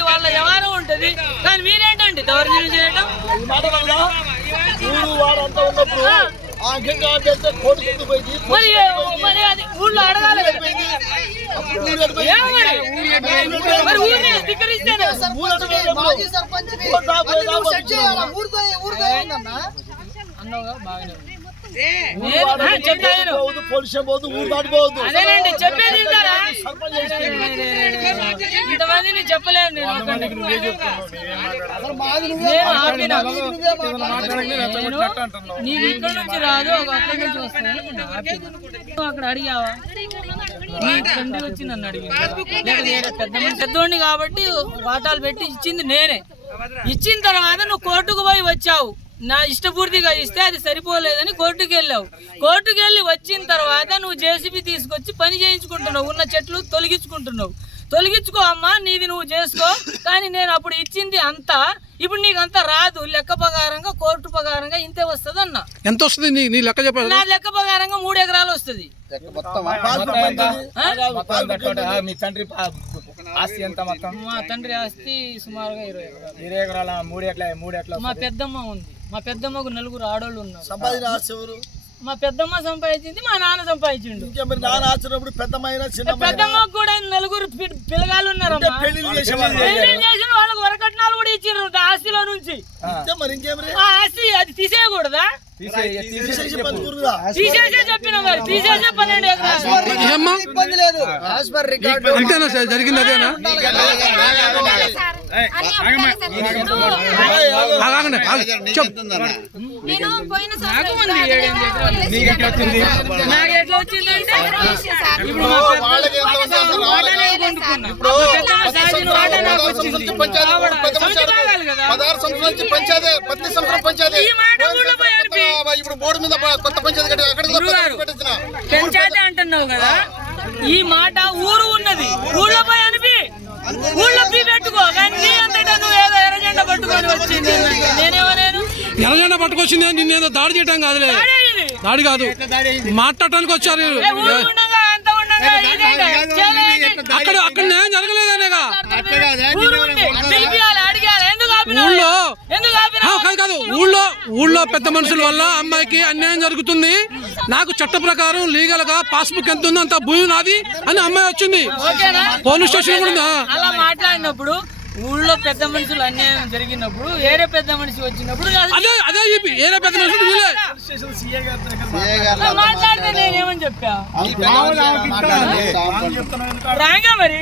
వాళ్ళ వ్యవహారం ఉంటది. కానీ మీరేంటండి దౌర్జన్యం చేయడం? మరి అది ఊళ్ళో అడగాలి కదా. మరి ఊరిని స్వీకరిస్తేనే అన్నోగా బాగానే ఉంది. అదేనండి చెప్పేది ఇంతమంది చెప్పలేను. నీకు ఇక్కడ నుంచి రాదు, అక్కడి నుంచి వస్తాను. అక్కడ అడిగావా? నీ తండ్రి వచ్చి నన్ను అడిగింది. పెద్దోడిని కాబట్టి వాటాలు పెట్టి ఇచ్చింది నేనే. ఇచ్చిన తర్వాత నువ్వు కోర్టుకు పోయి వచ్చావు. నా ఇష్టపూర్తిగా ఇస్తే అది సరిపోలేదని కోర్టుకు వెళ్ళావు. కోర్టుకు వెళ్ళి వచ్చిన తర్వాత నువ్వు జేసీబీ తీసుకొచ్చి పని చేయించుకుంటున్నావు. ఉన్న చెట్లు తొలగించుకుంటున్నావు. తొలగించుకో అమ్మా, నీది నువ్వు చేసుకో. కానీ నేను అప్పుడు ఇచ్చింది అంతా, ఇప్పుడు నీకు అంతా రాదు. లెక్క ప్రకారంగా కోర్టు ప్రకారంగా ఇంతే వస్తుంది అన్న. ఎంత వస్తుంది నీ లెక్క చెప్పాలి? నా లెక్క ప్రకారంగా 3 ఎకరాలు వస్తుంది. మీ తండ్రి ఆస్తి ఎంత మొత్తం? మా తండ్రి ఆస్తి సుమారుగా 20 ఎకరాల 3 ఎకరాల. మా పెద్దమ్మ ఉంది. మా పెద్దమ్మకు 4 ఆడోళ్ళు ఉన్నారు. సంపాదించిన ఆస్తి ఎవరు? మా పెద్దమ్మ సంపాదించింది, మా నాన్న సంపాదించిండు. నాన్న ఆస్తున్నప్పుడు పెద్దమ్మకు కూడా 4 పిల్లగాళ్ళు ఉన్నారు. వాళ్ళకి వరకట్నాలు కూడా ఇచ్చారు ఆస్తిలో నుంచి. ఆ ఆస్తి అది తీసేయకూడదా? తీసేసే చెప్పిన మరి, తీసేసే 12 ఎకరాలు. జరిగింది అదేనా? నాకు ఎట్లా వచ్చిందంటే ఇప్పుడు 16 సంవత్సరాల నుంచి పంచాయతీ, ప్రతి సంవత్సరం పంచాయతీ. ఇప్పుడు బోర్డు మీద కొత్త పంచాయతీ పంచాయతీ అంటున్నావు కదా, ఈ మాట ఊరు ఉన్నది. ఊళ్ళో పోయి అనిపి, ఊళ్ళో పీ పెట్టుకో. కానీ నీ అంతటా నువ్వు ఏదో ఎర్రజెండా పట్టుకొని వచ్చింది. నేనేమోనేను ఎర్రజెండా పట్టుకొచ్చింది, నిన్నేదో దాడి చేయడం కాదులే. దాడి కాదు, మాట్లాడటానికి వచ్చారు. అక్కడ న్యాయం జరగలేదనేగా కాదు. ఊళ్ళో పెద్ద మనుషుల వల్ల అమ్మాయికి అన్యాయం జరుగుతుంది. నాకు చట్ట ప్రకారం లీగల్ గా పాస్బుక్ ఎంత ఉందో అంత భూమి నాది అని అమ్మాయి వచ్చింది. పోలీస్ స్టేషన్ కూడా అలా మాట్లాడినప్పుడు ఊళ్ళో పెద్ద మనుషులు అన్యాయం జరిగినప్పుడు వేరే పెద్ద మనిషి వచ్చినప్పుడు అదే చెప్పి ఏరే పెద్ద మనుషులు వీళ్ళే. మాట్లాడితే నేనేమని చెప్పా రాగా మరి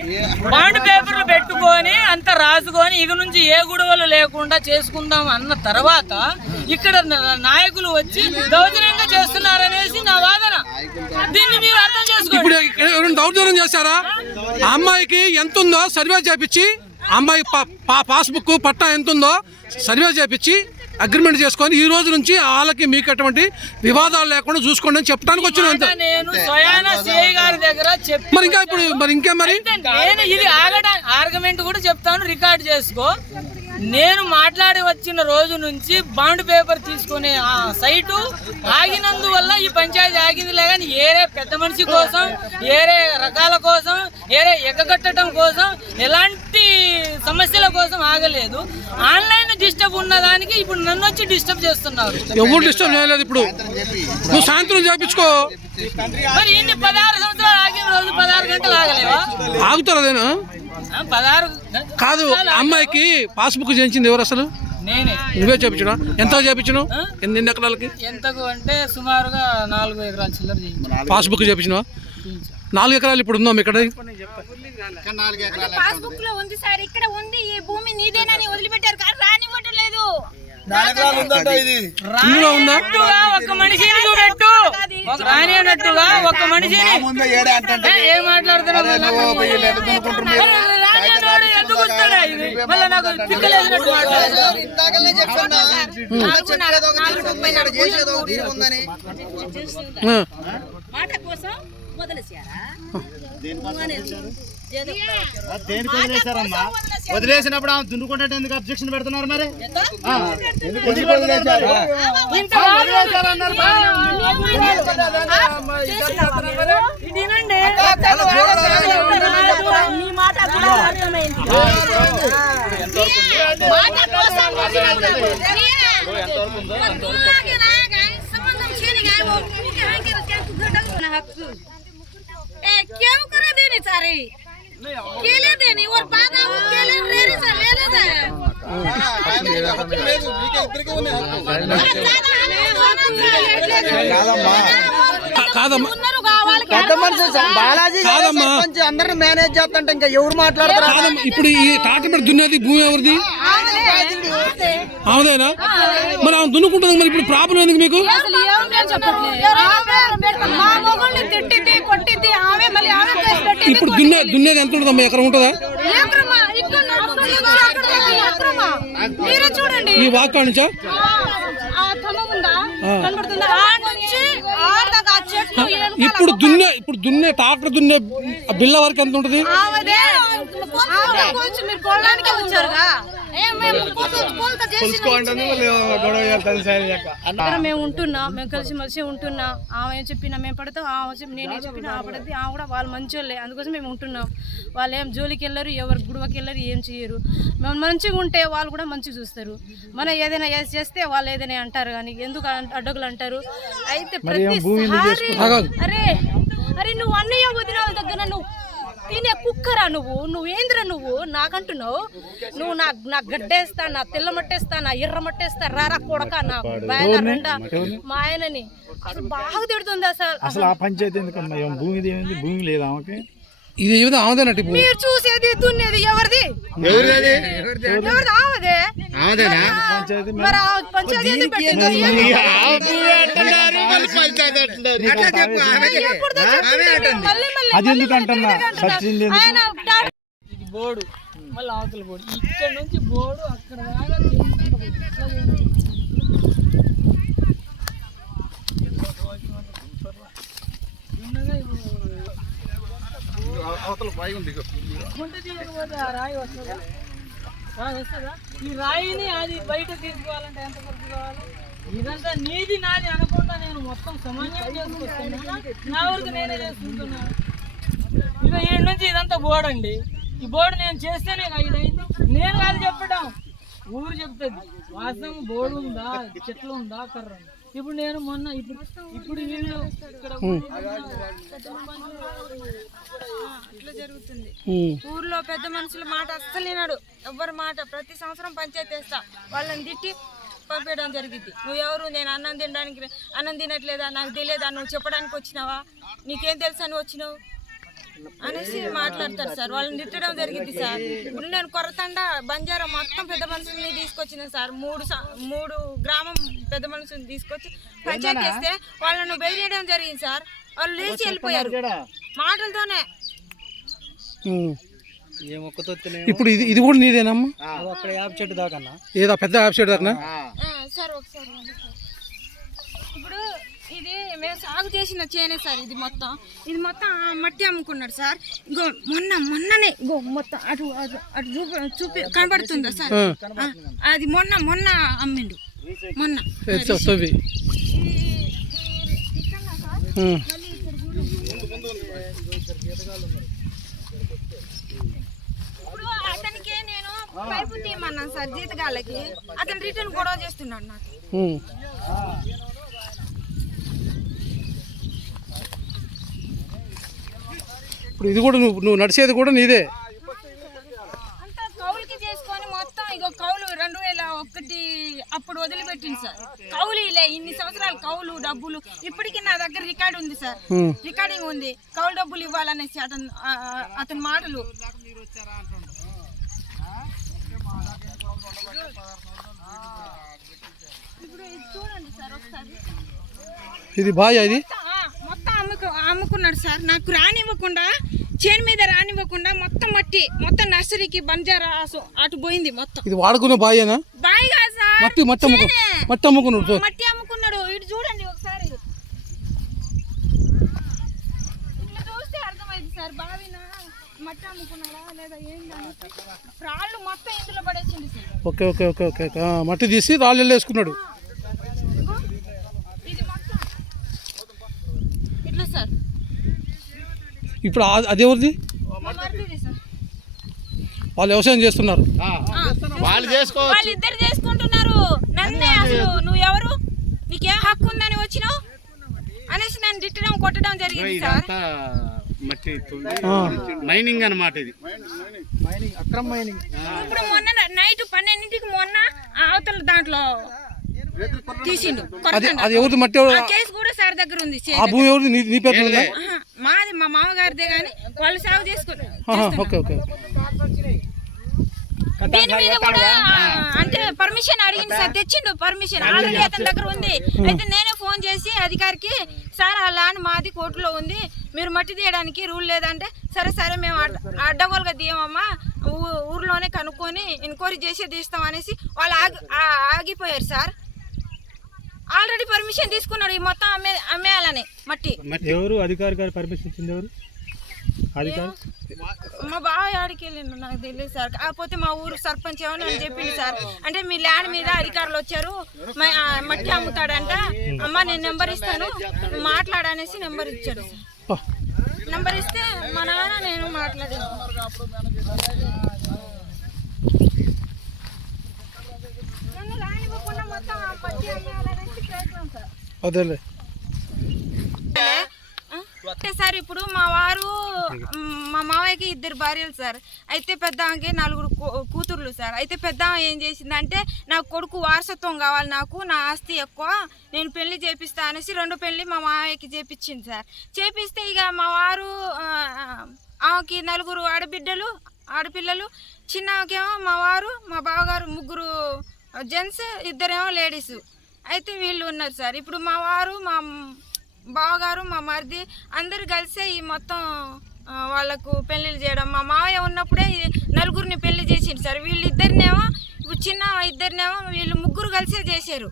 బాండ్ పేపర్లు పెట్టుకొని అంత రాసుకొని ఇక నుంచి ఏ గొడవలు లేకుండా చేసుకుందాం అన్న తర్వాత ఇక్కడ నాయకులు వచ్చి దౌర్జన్యంగా చేస్తున్నారనేసి నా వాదన. దీన్ని మీరు అర్థం చేసుకోండి. ఇప్పుడు ఎవరైనా దౌర్జన్యం చేశారా? ఆ అమ్మాయికి ఎంత ఉందో సర్వే చేపించి, అమ్మాయి పాస్బుక్ పట్టా ఎంత ఉందో సర్వే చేపించి అగ్రిమెంట్ చేసుకొని ఈ రోజు నుంచి వాళ్ళకి మీకు ఎటువంటి వివాదాలు లేకుండా చూసుకోండి అని చెప్పడానికి వచ్చిన. నేను స్వయానా సిఐ గారి దగ్గర చెప్పి మరి ఇంకా ఇప్పుడు మరి ఇంకేం మరి నేను ఇది ఆర్గ్యుమెంట్ కూడా చెప్తాను, రికార్డ్ చేసుకో. నేను మాట్లాడి వచ్చిన రోజు నుంచి బాండ్ పేపర్ తీసుకునే ఆ సైటు ఆగినందువల్ల ఈ పంచాయతీ ఆగిందిలే కానీ ఏరే పెద్ద మనిషి కోసం, ఏరే రకాల కోసం, ఏరే ఎగ్గట్టడం కోసం, ఎలాంటి సమస్యల కోసం ఆగలేదు. ఆన్లైన్ డిస్టర్బ్ ఉన్నదానికి ఇప్పుడు నన్ను వచ్చి డిస్టర్బ్ చేస్తున్నారు. ఎవరు డిస్టర్బ్ చేయలేదు. ఇప్పుడు నువ్వు సాయంత్రం చేయించుకో. మరి ఇన్ని 16 సంవత్సరాలు ఆగిన రోజు 16 గంటలు ఆగలేవా? ఆగుతారు అదేనా? 16 కాదు. అమ్మాయికి పాస్బుక్ చేయించింది ఎవరు అసలు? నేనే. నువ్వే చేయించు. ఎంత చేయించు? ఎన్ని ఎకరాలకి? ఎంతకు అంటే సుమారుగా 4 ఎకరాల చిల్లర చేయించాను. పాస్బుక్ చేయించినా? 4 ఎకరాలు ఇప్పుడు ఉందాం ఇక్కడ. పాస్బుక్ లో ఉంది సార్, ఇక్కడ ఉంది. ఈ భూమి నీదేనని వదిలిపెట్టారు కానీ రానివ్వటం లేదు. ఇందులో ఉందా? ఒక మనిషిని చూపెట్టు, రాని అన్నట్టుగా ఒక మనిషిని ఏం మాట్లాడుతున్నావు? ఎందుకు వస్తాడా ఇది? మళ్ళీ నాకు తిక్కలేసినట్టు మాట కోసం వదిలేసారా? దేనికి వదిలేశారమ్మా? వదిలేసినప్పుడు ఆమె దున్నుకుంటే ఎందుకు అబ్జెక్షన్ పెడుతున్నారు? మరి क्यों करे देनी सारी केले देनी और बाद में केले ले रही सर ले ले అందరిని మేనేజ్ చేస్తా ఇంకా ఎవరు మాట్లాడతారు? ఇప్పుడు ఈ తాటపడి దున్నేది భూమి ఎవరిది? అవుదేనా? మరి ఆమె దున్నుకుంటుంది. మరి ఇప్పుడు ప్రాబ్లం ఎందుకు మీకు? ఇప్పుడు దున్నేది ఎంత ఉంటుందమ్మా? ఎకరం ఉంటుందా? చూడండి ఈ వాక్ నుంచా? ఇప్పుడు దున్నే ట్రాక్టర్ దున్నే బిల్ల వరకు ఎంత ఉంటుంది? మేము ఉంటున్నాం, మేము కలిసి మలిసి ఉంటున్నాం. ఆమె ఏం చెప్పినా మేము పడతాం, నేనేం చెప్పినా ఆ పడుతుంది. ఆమె కూడా వాళ్ళు మంచోళ్ళే, అందుకోసం మేము ఉంటున్నాం. వాళ్ళు ఏం జోలికి వెళ్ళరు, ఎవరు గుడివకి వెళ్ళరు, ఏం చేయరు. మేము మంచిగా ఉంటే వాళ్ళు కూడా మంచిగా చూస్తారు. మనం ఏదైనా చేస్తే వాళ్ళు ఏదైనా అంటారు కానీ ఎందుకు అడ్డగులు అంటారు. అయితే ప్రతిసారి అరే నువ్వు అన్నయ్య వదిన వాళ్ళ దగ్గర నువ్వు తినే కుక్కరా నువ్వేంద్రా నువ్వు నాకంటున్నావు? నువ్వు నా గడ్డేస్తా, నా తెల్ల మట్టేస్తా, నా ఎర్ర మట్టేస్తా, రారా కొడక, నా బాగా రెండా మా ఆయనని అసలు బాగా తిడుతుంది. అసలు ఆ పంచాయతీ ఎందుకన్నా? భూమి లేదా ఆమెకి? ఇది ఆమెదేనట్టు. మీరు చూసేది దున్నేది ఎవరిది? ఆమెదే. మరి పంచాయతీ ఎందుకు పెట్టింది? అది ఎందుకంటున్నా? ఇది బోర్డు, మళ్ళీ అవతల బోర్డు, ఇక్కడ నుంచి బోర్డు అక్కడ దాకా రాయి వస్తుందా? ఈ రాయిని అది బయట తీసుకోవాలంటే ఎంత ఖర్చు కావాలి? ఇదంతా నీది నాది అనకుండా నేను మొత్తం సమాన్యం చేసుకొస్తాను. నా వరకు నేనే చేసుకుంటున్నాను. ఇక ఏడు నుంచి ఇదంతా బోర్డు అండి. ఈ బోర్డు నేను చేస్తేనే ఇదైంది. నేను కాదు చెప్పడం, ఊరు చెప్తుంది. వాస్తవం బోర్డు ఉందా, చెట్లు ఉందా, కర్ర ఇప్పుడు నేను మొన్న ఇప్పుడు వీళ్ళు ఇక్కడ ఇట్లా జరుగుతుంది. ఊర్లో పెద్ద మనుషుల మాట అస్సలు వినడు, ఎవ్వరి మాట. ప్రతి సంవత్సరం పంచాయతీ వేస్తా, వాళ్ళని తిట్టి పంపేయడం జరిగింది. నువ్వు ఎవరు, నేను అన్నం తినట్లేదా, నాకు తెలియదా, నువ్వు చెప్పడానికి వచ్చినావా, నీకేం తెలుసా నువ్వు వచ్చినావు అనేసి మాట్లాడతారు సార్. వాళ్ళని తిట్టడం జరిగింది సార్. ఇప్పుడు నేను కొరతండ బంజారా మొత్తం పెద్ద మనుషుల్ని తీసుకొచ్చిన సార్. మూడు గ్రామం పెద్ద మనుషుల్ని తీసుకొచ్చి పంచాయతీ చేస్తే వాళ్ళను బెదిరియడం జరిగింది సార్. వాళ్ళు లేచి వెళ్ళిపోయారు మాటలతోనే. ఇప్పుడు ఇది కూడా నీదేనమ్మా? అక్కడ యాప్ చెట్టు దాకా ఏదో పెద్ద యాప్ చెట్టు దాకా సార్. ఒకసారి ఇప్పుడు ఇది మేము సాగు చేసిన చేనే సార్. ఇది మొత్తం మట్టి అమ్ముకున్నాడు సార్. ఇగో మొన్ననే ఇగో మొత్తం అటు అటు అటు చూపి కనబడుతుందా సార్? అది మొన్న అమ్మిండు. మొన్న ఇప్పుడు అతనికి నేను పైపు తీయమన్నాను సార్ జీతగాళ్ళకి. అతను రిటర్న్ గొడవ చేస్తున్నాడు నాకు. ఇప్పుడు ఇది కూడా నువ్వు నడిచేది కూడా నీదే? అంతా కౌలుకి చేసుకొని మొత్తం ఇగో కౌలు 2001 అప్పుడు వదిలిపెట్టింది సార్. కౌలు ఇలా ఇన్ని సంవత్సరాలు కౌలు డబ్బులు ఇప్పటికీ నా దగ్గర రికార్డు ఉంది సార్. రికార్డింగ్ ఉంది. కౌలు డబ్బులు ఇవ్వాలనేసి అతని మాటలు. ఇప్పుడు ఇది చూడండి సార్ ఒకసారి. ఇది బాయ్ ఇది మొత్తం అమ్ముకున్నాడు సార్. నాకు రానివ్వకుండా, చేను మీద రానివ్వకుండా మొత్తం మట్టి, మొత్తం నర్సరీకి బంజారా అటు పోయింది మొత్తం. ఇది వాడుకునే బాయేనా? బాయ్ కాదు సార్, మట్టి అమ్ముకున్నాడు. మట్టి అమ్ముకున్నాడు. ఇటు చూడండి ఒకసారి. ఇట్లా చూస్తే అర్థమైంది సార్. బావినా మట్టి అమ్ముకున్నాడా లేదా ఏంటని రాళ్ళు మొత్తం ఇందులో పడేసింది sir. Okay okay okay okay మట్టి తీసి రాళ్ళు వేసుకున్నాడు. సార్ ఇప్పుడు అది ఎవరిది? వాళ్ళు వ్యవసాయం చేస్తున్నారు. వాళ్ళిద్దరు చేసుకుంటున్నారు. నన్నే అసలు నువ్వు ఎవరు, నీకేం హక్కు ఉందని వచ్చినావు అనేసి నన్ను తిట్టడం కొట్టడం జరిగింది సార్. మైనింగ్ అన్నమాట ఇది. అక్రమ మైనింగ్. ఇప్పుడు మొన్న నైట్ 12ంటికి మొన్న అవతల దాంట్లో తీసిండు. అది ఎవరిది మట్టి? కేసు కూడా సార్ దగ్గర ఉంది. ఆ భూమి ఎవరిది? నీ పేరు? మాది, మా మామగారిదే. కానీ వాళ్ళు సాగు చేసుకున్నారు. దీని మీద కూడా అంటే పర్మిషన్ అడిగింది సార్. తెచ్చిండు పర్మిషన్, ఆల్రెడీ అతని దగ్గర ఉంది. అయితే నేనే ఫోన్ చేసి అధికారికి, సార్ ఆ ల్యాండ్ మాది కోర్టులో ఉంది, మీరు మట్టి తీయడానికి రూల్ లేదంటే, సరే మేము అడ్డగోలుగా తీయమమ్మా, ఊర్లోనే కనుక్కొని ఎంక్వైరీ చేసి తీస్తాం అనేసి వాళ్ళు ఆగిపోయారు సార్. ఆల్రెడీ పర్మిషన్ తీసుకున్నాడు ఈ మొత్తం అమ్మేయాలని మట్టి. ఎవరు అధికారి గారు పర్మిషన్ ఇచ్చింది? ఎవరు అధికారి? మా బావ ఆడికి వెళ్ళిండు, నాకు తెలియదు సార్. కాకపోతే మా ఊరు సర్పంచ్ ఏమని అని చెప్పింది సార్. అంటే మీ ల్యాండ్ మీద అధికారులు వచ్చారు, మట్టి అమ్ముతాడంట, అమ్మ నేను నెంబర్ ఇస్తాను మాట్లాడనేసి నెంబర్ ఇచ్చాడు సార్. నెంబర్ ఇస్తే మా నాన్న నేను మాట్లాడాను. రానివ్వకుండా మొత్తం మట్టి అమ్మేయాలనేసి ప్రయత్నం సార్. అదేలే సార్. ఇప్పుడు మా మావయ్యకి 2 భార్యలు సార్. అయితే పెద్ద ఆమెకి 4 కూతుర్లు సార్. అయితే పెద్ద ఏం చేసిందంటే, నాకు కొడుకు వారసత్వం కావాలి, నాకు నా ఆస్తి ఎక్కువ, నేను పెళ్లి చేపిస్తా అనేసి 2 పెళ్లి మా మావయ్యకి చేపించింది సార్. చేపిస్తే ఇక మా వారు ఆమెకి 4 ఆడపిల్లలు, చిన్నకేమో మా వారు, మా బావగారు, 3 జెంట్స్, 2 లేడీస్. అయితే వీళ్ళు ఉన్నారు సార్. ఇప్పుడు మా వారు, మా బావగారు, మా మరిది అందరు కలిసే ఈ మొత్తం వాళ్ళకు పెళ్ళిళ్ళు చేయడం. మా మావయ్య ఉన్నప్పుడే 4 పెళ్లి చేసిండు సార్. వీళ్ళిద్దరినేమో, ఇప్పుడు చిన్న 2 వీళ్ళు 3 కలిసే చేశారు.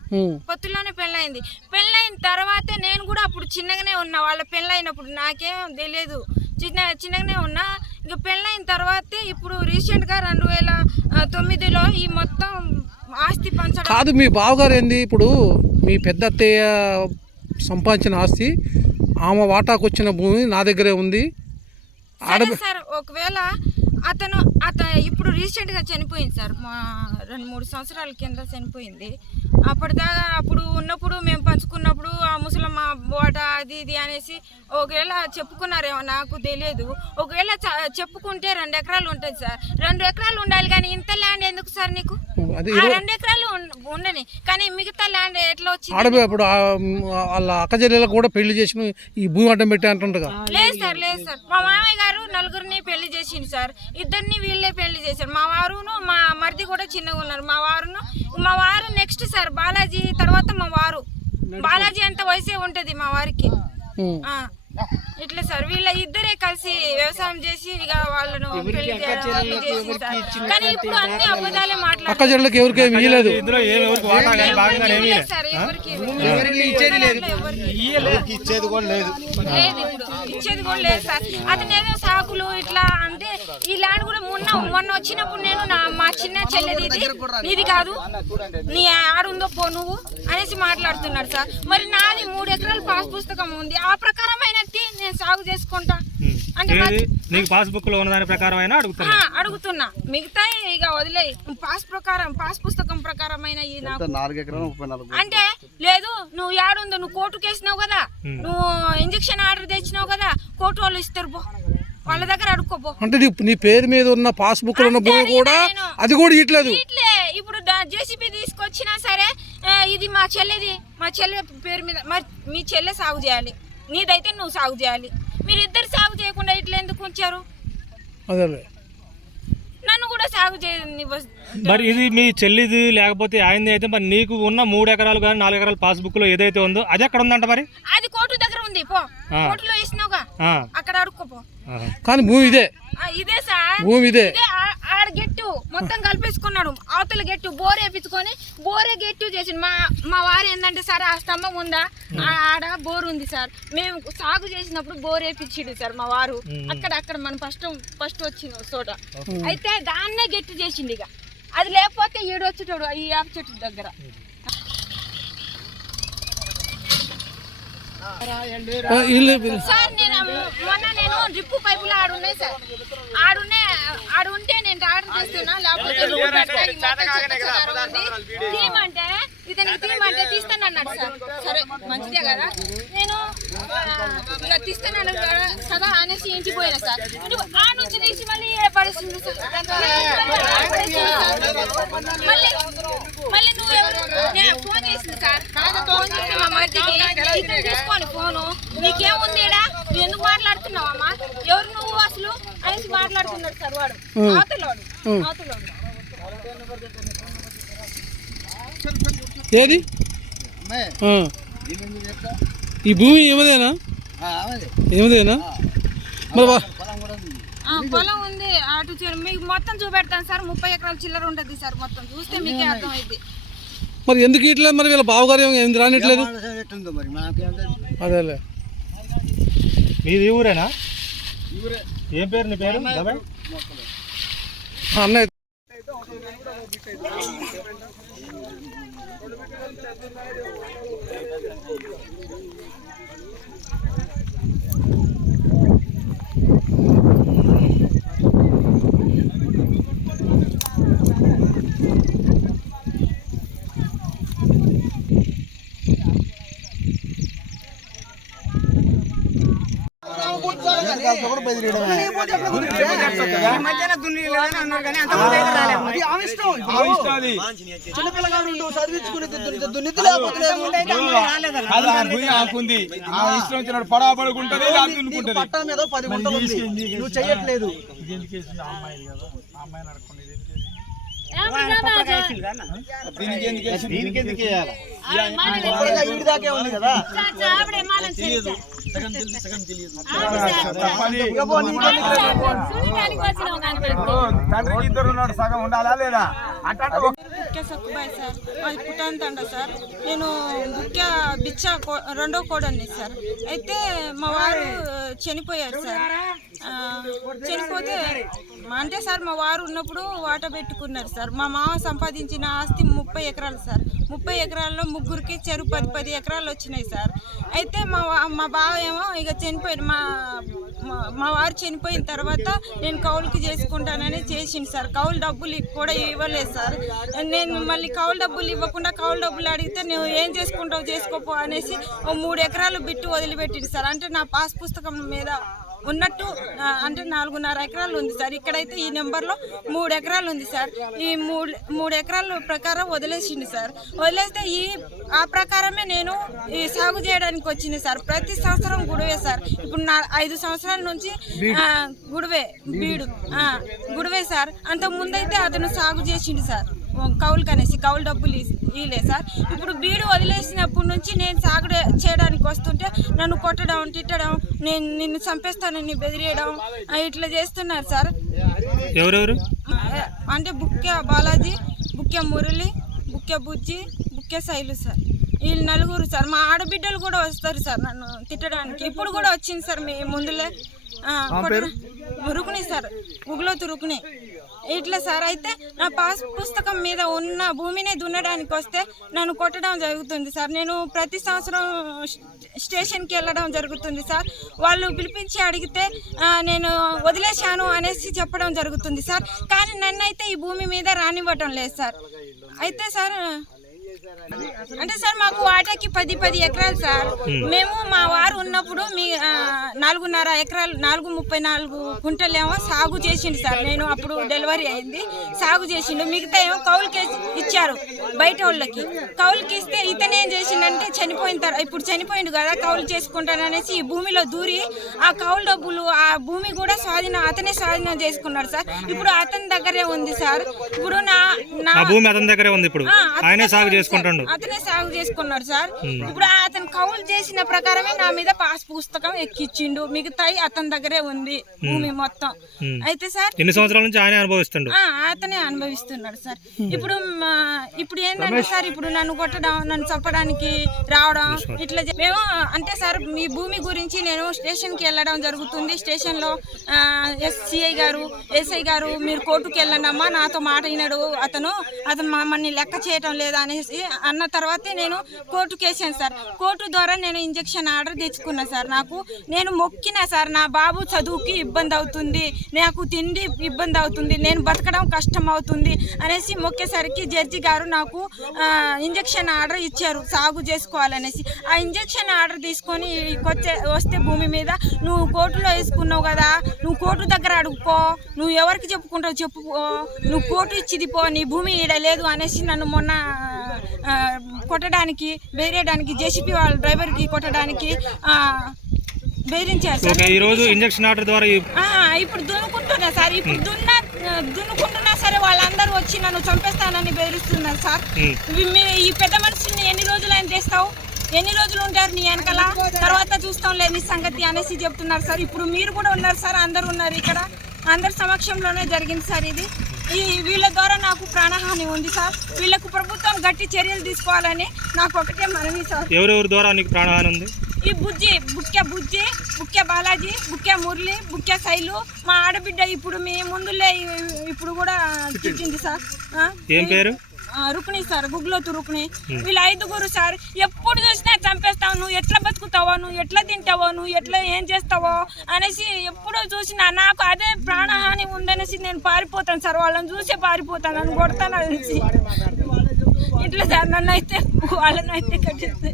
పొత్తులోనే పెళ్ళయింది. పెళ్ళైన తర్వాతే నేను కూడా అప్పుడు చిన్నగానే ఉన్నా. వాళ్ళ పెళ్ళైనప్పుడు నాకేం తెలియదు, చిన్నగానే ఉన్నా. ఇక పెళ్ళైన తర్వాతే ఇప్పుడు రీసెంట్గా 2009లో ఈ మొత్తం ఆస్తి పంచడం. కాదు, మీ బావగారు ఏంది ఇప్పుడు మీ పెద్ద అత్తయ్య సంపాదించిన ఆస్తి, ఆమె వాటాకు వచ్చిన భూమి నా దగ్గరే ఉంది సార్. ఒకవేళ అతను ఇప్పుడు రీసెంట్గా చనిపోయింది సార్. మా 2-3 సంవత్సరాల కింద చనిపోయింది. అప్పటిదాకా అప్పుడు ఉన్నప్పుడు మేము పంచుకున్నప్పుడు ఆ ముసలమ్మ బోట అది ఇది అనేసి ఒకవేళ చెప్పుకున్నారేమో నాకు తెలియదు. ఒకవేళ చెప్పుకుంటే 2 ఎకరాలు ఉంటుంది సార్. 2 ఎకరాలు ఉండాలి కానీ ఇంత ల్యాండ్ ఎందుకు సార్ నీకు? ఆ 2 ఎకరాలు ఉండని కానీ మిగతా ల్యాండ్ ఎట్లా వచ్చింది? అప్పుడు వాళ్ళ అక్కచెల్లెలకు కూడా పెళ్లి చేసి ఈ భూమి అడ్డం పెట్టి అంటుండగా. లేదు సార్ మా మామయ్య గారు 4గురిని పెళ్లి చేసిండు సార్. 2 వీళ్ళే పెళ్లి చేశారు. మా వారును మా మరిది కూడా చిన్నగా ఉన్నారు. మా వారు నెక్స్ట్ సార్ బాలాజీ తర్వాత మా వారు. బాలాజీ అంత వయసే ఉంటది మా వారికి. ఇట్లా సార్ వీళ్ళ ఇద్దరే కలిసి వ్యవసాయం చేసి ఇక వాళ్ళను పెళ్లి చేసి కానీ ఇప్పుడు అన్ని అబద్ధాలే మాట్లాడారు. అక్కచెల్లెలకు ఎవరికేమి ఇయ్యలేదు ఇచ్చేది కూడా లేదు సార్. అతను ఏదో సాకులు ఇట్లా అంటే ఈ ల్యాండ్ కూడా మొన్న వచ్చినప్పుడు నేను మా చిన్న చెల్లెది ఇది కాదు నీ ఆడుందో పో నువ్వు అనేసి మాట్లాడుతున్నాడు సార్. మరి నాది 3 ఎకరాల పాస్ పుస్తకం ఉంది. ఆ ప్రకారమైన నేను సాగు చేసుకుంటా అంటే నీకు పాస్ బుక్ లో ఉన్న దాని ప్రకారం అడుగుతున్నా. మిగతా ఇక వదిలే పాస్ పుస్తకం ప్రకారమైన అంటే లేదు. నువ్వు యాడుందో నువ్వు కోర్టుకు వేసినావు కదా, నువ్వు ఇంజక్షన్ ఆర్డర్ తెచ్చినావు కదా, కోర్టు వాళ్ళు ఇస్తారు పో, వాళ్ళ దగ్గర అడుక్కోపో. అంటే నీ పేరు మీద ఉన్న పాస్ బుక్ లో ఉన్న భూమి కూడా అది కూడా ఇట్లేదు. ఇప్పుడు జేసీబీ తీసుకొచ్చినా సరే ఇది మా చెల్లె పేరు మీద మీ చెల్లె సాగు చేయాలి, నీదైతే నువ్వు సాగు చేయాలి. మీరిద్దరు సాగు చేయకుండా ఇట్లా ఎందుకు ఉంచారు? నన్ను కూడా సాగు చేయని. మరి ఇది మీ చెల్లిది లేకపోతే ఆయనది అయితే మరి నీకు ఉన్న 3 ఎకరాలు కానీ 4 ఎకరాల పాస్ బుక్ లో ఏదైతే ఉందో అది ఎక్కడ ఉందంట? మరి అది కోర్టు దగ్గర ఉంది. పో కోర్టులో వేసినావుగా అక్కడ అడుక్కోపో. కానీ భూమి ఇదే సార్. ఆడ గెట్టు మొత్తం కలిపేసుకున్నాడు. అవతల గెట్టు బోర్ వేపించుకొని బోరే గెట్టు చేసిండు. మా వారు ఏంటంటే సార్ ఆ స్తంభం ఉందా ఆడ బోర్ ఉంది సార్. మేము సాగు చేసినప్పుడు బోర్ వేపించిండు సార్ మా వారు. అక్కడ మనం ఫస్ట్ వచ్చిన చోట అయితే దాన్నే గెట్టు చేసిండు. ఇక అది లేకపోతే ఈడొచ్చేటోడు ఈ యాప చెట్టు దగ్గర. సార్ మొన్న నేను డ్రిప్పు పైపులు ఆడున్నాయి సార్. ఆడుంటే నేను ఆర్డర్ చేస్తున్నా లేకపోతే తీయమంటే తీస్తానన్నాడు సార్. సరే మంచిదే కదా, నేను ఇలా తీస్తాను కదా అనేసి ఇంటికి పోయినా సార్. ఆ నుంచి తీసి మళ్ళీ పడేసింది సార్. మళ్ళీ నువ్వు ఫోన్ చేసింది సార్. ఫోన్ చేసి మా మధ్యకి తీసుకోండి ఫోను, నీకేముంది నువ్వు ఎందుకు మాట్లాడుతున్నావు అమ్మా, ఎవరు నువ్వు అసలు అనేసి మాట్లాడుతున్నాడు సార్ వాడు. అవతలోడు ఏది ఈ భూమి ఏమదేనా? మరి పొలం ఉంది అటు మీకు మొత్తం చూపెడతాను సార్. 30 ఎకరాల చిల్లర ఉంటుంది సార్. మొత్తం చూస్తే మీకే అర్థమైంది. మరి ఎందుకు ఇట్లేదు? మరి వీళ్ళ బావగారు ఎందుకు రానిట్లేదు? అదేలే. మీది ఊరేనా? ఏం పేరు నీ పేరు? అన్నయ్య చిన్నపిల్లగాడు చదివించుకుని దున్నిది లేకపోతే పట్టా మీద 10 గుంటలు ఉంది, నువ్వు చెయ్యట్లేదు. దాకే ఉంది కదా. సగం ఉండాలా లేదా? సక్కుబాయ్ సార్, అది పుట్టంతండ సార్. నేను బిచ్చ 2వ కోడని సార్. అయితే మా వారు చనిపోయారు సార్. చనిపోతే అంటే సార్ మా వారు ఉన్నప్పుడు వాట పెట్టుకున్నారు సార్. మా మామ సంపాదించిన ఆస్తి 30 ఎకరాలు సార్. 30 ఎకరాల్లో ముగ్గురికి చెరువు 10 ఎకరాలు వచ్చినాయి సార్. అయితే మా బావ ఏమో ఇక చనిపోయాడు. మా మా వారు చనిపోయిన తర్వాత నేను కౌలుకి చేసుకుంటానని చేసింది సార్. కౌలు డబ్బులు కూడా ఇవ్వలేదు సార్. నేను మళ్ళీ కౌలు డబ్బులు ఇవ్వకుండా కౌలు డబ్బులు అడిగితే నువ్వు ఏం చేసుకుంటావు చేసుకోపో అనేసి 3 ఎకరాలు బిట్టు వదిలిపెట్టింది సార్. అంటే నా పాస్ పుస్తకం మీద ఉన్నట్టు అంటే 4.5 ఎకరాలు ఉంది సార్. ఇక్కడైతే ఈ నెంబర్లో 3 ఎకరాలు ఉంది సార్. ఈ 3 ఎకరాల ప్రకారం వదిలేసింది సార్. వదిలేస్తే ఆ ప్రకారమే నేను ఈ సాగు చేయడానికి వచ్చింది సార్. ప్రతి సంవత్సరం గుడివే సార్. ఇప్పుడు 5 సంవత్సరాల నుంచి గుడివే సార్. అంత ముందైతే అతను సాగు చేసిండు సార్. కౌలు కనేసి కౌలు డబ్బులు ఇలే సార్. ఇప్పుడు బీడు వదిలేసినప్పటి నుంచి నేను సాగు చేయడానికి వస్తుంటే నన్ను కొట్టడం, తిట్టడం, నేను నిన్ను చంపేస్తానని బెదిరియడం ఇట్లా చేస్తున్నారు సార్. ఎవరెవరు అంటే బుక్య బాలాజీ, బుక్య మురళి, బుక్య బుజ్జి, బుక్య శైలు సార్. వీళ్ళు 4 సార్. మా ఆడబిడ్డలు కూడా వస్తారు సార్ నన్ను తిట్టడానికి. ఇప్పుడు కూడా వచ్చింది సార్ మీ ముందులే రుకుని సార్, ఉగులోతు రుకుని ఇట్లా సార్. అయితే నా పాస్ పుస్తకం మీద ఉన్న భూమిని దున్నడానికి వస్తే నన్ను కొట్టడం జరుగుతుంది సార్. నేను ప్రతి సంవత్సరం స్టేషన్కి వెళ్ళడం జరుగుతుంది సార్. వాళ్ళు పిలిపించి అడిగితే నేను వదిలేశాను అనేసి చెప్పడం జరుగుతుంది సార్. కానీ నన్నైతే ఈ భూమి మీద రానివ్వటం లేదు సార్. అయితే సార్ అంటే సార్ మాకు వాటాకి 10 ఎకరాలు సార్. మేము మా వారు ఉన్నప్పుడు మీ 4.5 ఎకరాలు 4.34 గుంటలేమో సాగు చేసిండు సార్. నేను అప్పుడు డెలివరీ అయింది, సాగు చేసిండు. మిగతా ఏమో కౌలుకి ఇచ్చారు బయట వాళ్ళకి. కౌలుకి ఇస్తే ఇతను ఏం చేసిండంటే ఇప్పుడు చనిపోయిండు కదా, కౌలు చేసుకుంటాననేసి ఈ భూమిలో దూరి ఆ కౌలు డబ్బులు ఆ భూమి కూడా అతనే స్వాధీనం చేసుకున్నాడు సార్. ఇప్పుడు అతని దగ్గరే ఉంది సార్. ఇప్పుడు నా భూమి అతని దగ్గరే ఉంది. ఇప్పుడు ఆయనే సాగు చేసుకుంటాడు, అతనే సాగు చేసుకున్నాడు సార్. ఇప్పుడు అతను కౌలు చేసిన ప్రకారమే నా మీద పాస్ పుస్తకం ఎక్కిచ్చిండు. మిగతాయి అతని దగ్గరే ఉంది భూమి మొత్తం. అయితే సార్ ఎన్ని సంవత్సరాల నుంచి ఆయన అనుభవిస్తుండు? అతనే అనుభవిస్తున్నాడు సార్. ఇప్పుడు ఏంటంటే సార్, ఇప్పుడు నన్ను కొట్టడం, నన్ను చంపడానికి రావడం ఇట్లా మేము అంటే సార్ మీ భూమి గురించి నేను స్టేషన్కి వెళ్ళడం జరుగుతుంది. స్టేషన్లో సిఐ గారు, ఎస్ఐ గారు మీరు కోర్టుకు వెళ్ళండి అమ్మా, నాతో మాట వినడు అతను మమ్మల్ని లెక్క చేయటం లేదా అనేసి అన్న తర్వాతే నేను కోర్టుకు వేసాను సార్. కోర్టు ద్వారా నేను ఇంజక్షన్ ఆర్డర్ తెచ్చుకున్నా సార్. నేను మొక్కినా సార్, నా బాబు చదువుకి ఇబ్బంది అవుతుంది, నాకు తిండి ఇబ్బంది అవుతుంది, నేను బతకడం కష్టం అవుతుంది అనేసి మొక్కేసరికి జడ్జి గారు నాకు ఇంజక్షన్ ఆర్డర్ ఇచ్చారు సాగు చేసుకోవాలనేసి. ఆ ఇంజక్షన్ ఆర్డర్ తీసుకొని వస్తే భూమి మీద నువ్వు కోర్టులో వేసుకున్నావు కదా, నువ్వు కోర్టు దగ్గర అడుగుపో, నువ్వు ఎవరికి చెప్పుకుంటావు చెప్పుకో, నువ్వు కోర్టు ఇచ్చిది పో, నీ భూమి ఈడ లేదు అనేసి నన్ను మొన్న కొట్టడానికి, బెదిరేయడానికి, జేసీపీ వాళ్ళ డ్రైవర్కి కొట్టడానికి బెదిరించారు సార్. ఈరోజు ఇంజక్షన్ ఆర్డర్ ద్వారా ఇప్పుడు దున్నుకుంటున్నా సార్. ఇప్పుడు దున్నుకుంటున్నా సరే వాళ్ళందరూ వచ్చి నన్ను చంపేస్తానని బెదిరిస్తున్నారు సార్. ఈ పెద్ద మనుషుల్ని ఎన్ని రోజులైనా తెస్తావు, ఎన్ని రోజులు ఉంటారు నీ వెనకాల, తర్వాత చూస్తాం లేని సంగతి అనేసి చెప్తున్నారు సార్. ఇప్పుడు మీరు కూడా ఉన్నారు సార్, అందరు ఉన్నారు ఇక్కడ, అందరి సమక్షంలోనే జరిగింది సార్ ఇది. వీళ్ళ ద్వారా నాకు ప్రాణహాని ఉంది సార్. వీళ్ళకు ప్రభుత్వం గట్టి చర్యలు తీసుకోవాలని నాకు ఒకటే మనవి సార్. ఎవరెవరి ద్వారా నీకు ప్రాణహాని ఉంది? ఈ బుక్య బుజ్జి, బుక్య బాలాజీ, బుక్య మురళి, బుక్య శైలు, మా ఆడబిడ్డ ఇప్పుడు మీ ముందులే ఇప్పుడు కూడా తిట్టింది సార్. ఏం పేరు? రుక్ని సార్, గుగ్లోతు రుక్ని. వీళ్ళు 5 సార్. ఎప్పుడు చూసినా చంపేస్తావు, నువ్వు ఎట్లా బతుకుతావో, నువ్వు ఎట్లా తింటావో, నువ్వు ఎట్లా ఏం చేస్తావో అనేసి ఎప్పుడో చూసినా నాకు అదే ప్రాణహాని ఉందనేసి నేను పారిపోతాను సార్. వాళ్ళని చూసే పారిపోతాను, నన్ను కొడతాను అనేసి ఇట్లా సార్. నన్ను అయితే వాళ్ళని అయితే కట్టిస్తే